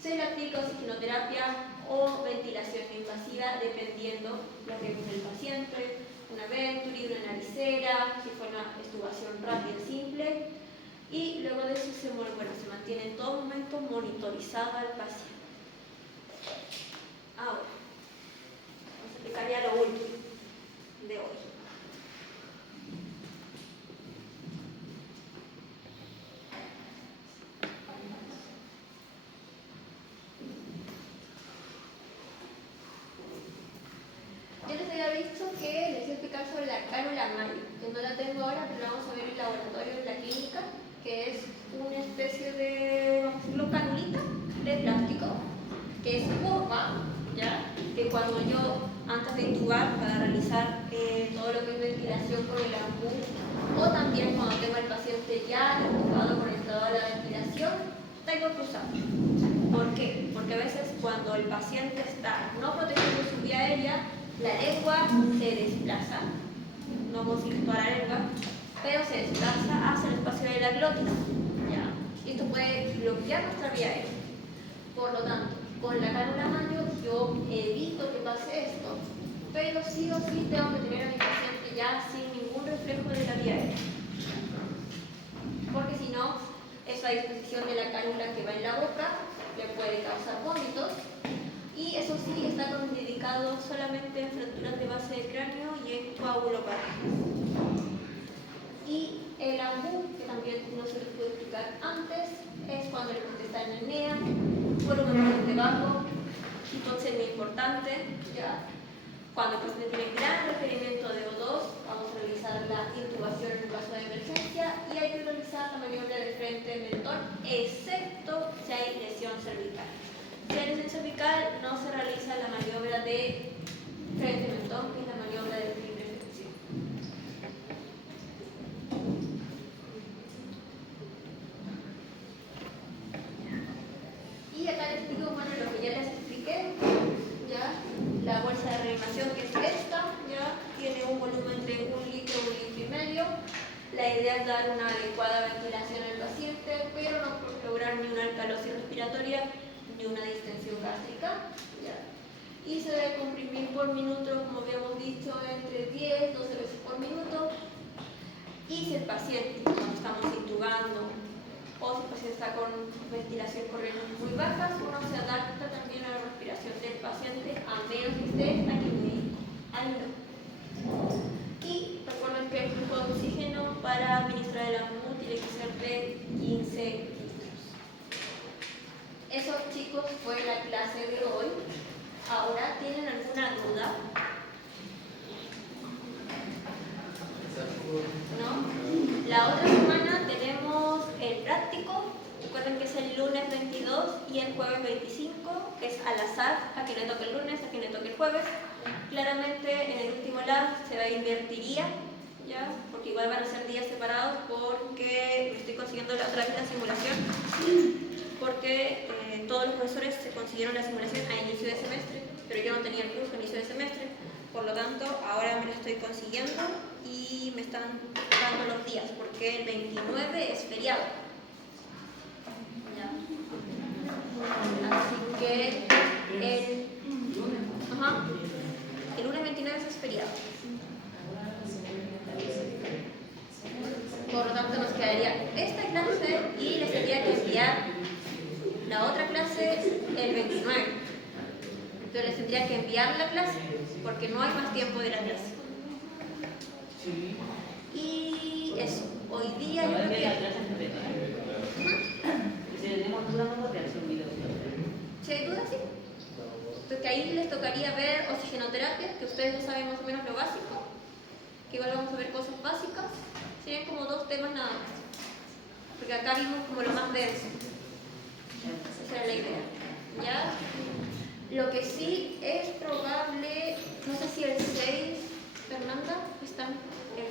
Se le aplica oxigenoterapia o ventilación invasiva, dependiendo lo que es el paciente, una Venturi, una naricera, si fue una extubación rápida y simple. Y luego de eso se mantiene en todo momento monitorizado al paciente. Ahora, vamos a explicar ya lo último de hoy. Yo les había visto que les iba a explicar sobre la cánula Mayo, que no la tengo ahora, pero la vamos a ver en el laboratorio, en la clínica, que es una especie de, vamos a decirlo, canulita de plástico, que es curva, ¿ya? Que cuando yo, antes de intubar, para realizar todo lo que es ventilación con el ambú, o también cuando tengo al paciente ya intubado conectado a la ventilación, tengo que usar. ¿Por qué? Porque a veces cuando el paciente está no protegiendo su vía aérea, la lengua se desplaza, no vamos a ir toda la lengua, pero se desplaza hacia el espacio de la glotis, ¿ya? Y esto puede bloquear nuestra vía aérea. Por lo tanto, con la cánula Mayo yo evito que pase esto, pero sí o sí tengo que tener a mi paciente ya sin ningún reflejo de la vía aérea. Porque si no, esa disposición de la cánula que va en la boca le puede causar vómitos. Y eso sí, está contraindicado solamente en fracturas de base de cráneo y en coagulopatías. Y el ambú, que también no se les puede explicar antes, es cuando el paciente está en el NEA, volumen bastante bajo, hipoxemia importante, ¿ya? Cuando el paciente tiene gran requerimiento de O2, vamos a realizar la intubación en un caso de emergencia y hay que realizar la maniobra de frente mentón, excepto si hay lesión cervical. Si hay lesión cervical, no se realiza la maniobra de frente mentón, que es la maniobra de libre flexión. Y acá les explico, bueno, lo que ya les expliqué, ¿ya? La bolsa de reanimación, que es esta, ¿ya? Tiene un volumen de 1 litro, 1,5 litros. La idea es dar una adecuada ventilación al paciente, pero no lograr ni una alcalosis respiratoria respiratoria ni una distensión gástrica. ¿Ya? Y se debe comprimir por minuto, como habíamos dicho, entre 10 12 veces por minuto. Y si el paciente, cuando estamos intubando, o si el paciente está con ventilación corrientes muy bajas, uno se adapta también a la respiración del paciente a menos que esté anemico. Y recuerden que el flujo de oxígeno para administrar el AMU tiene que ser de 15 litros. Eso, chicos, fue la clase de hoy. Ahora, ¿tienen alguna duda? ¿No? La otra semana tenemos el práctico. Recuerden que es el lunes 22 y el jueves 25, que es al azar, a quien le toque el lunes, a quien le toque el jueves. Claramente en el último lab se invertiría, ¿ya? Porque igual van a ser días separados porque me estoy consiguiendo otra vez la simulación, porque todos los profesores se consiguieron la simulación a inicio de semestre, pero yo no tenía el curso a inicio de semestre. Por lo tanto, ahora me lo estoy consiguiendo y me están dando los días, porque el 29 es feriado. ¿Ya? Así que el lunes 29 es feriado. Por lo tanto, nos quedaría esta clase y les tendría que enviar la otra clase el 29. Entonces les tendría que enviar la clase porque no hay más tiempo de la clase. Y eso, hoy día yo creo que... Si tenemos dudas, no podría hacer un video. Si hay dudas, sí. Porque ahí les tocaría ver oxigenoterapia, que ustedes ya saben más o menos lo básico. Que igual vamos a ver cosas básicas. Serían como 2 temas nada más. Porque acá vimos como lo más denso. Esa era la idea. ¿Ya? Lo que sí es probable, no sé si el 6, Fernanda, están el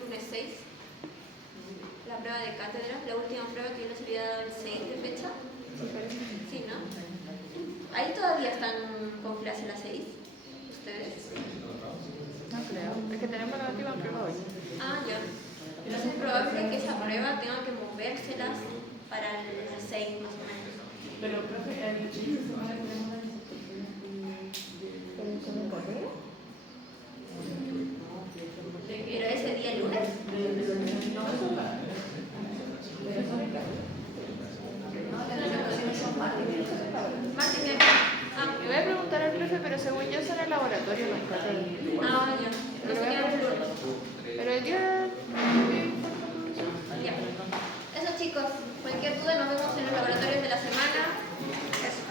lunes 6, la prueba de cátedra, la última prueba que yo les había dado el 6 de fecha. Sí, ¿no? Ahí todavía están con clase a las 6, ustedes. No creo. Es que tenemos la última prueba hoy. Ah, ya. Entonces es probable que esa prueba tenga que movérselas para las 6 más o menos. Pero, profe, el fin de semana tenemos la ¿Con un correo? Pero ese día el lunes. Martín, Le voy a preguntar al profe, pero según yo son el laboratorio los correos. ya. No se quedan el lunes. Pero el día... Ya. Eso, chicos. Cualquier duda nos vemos en los laboratorios de la semana. Eso.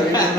Gracias.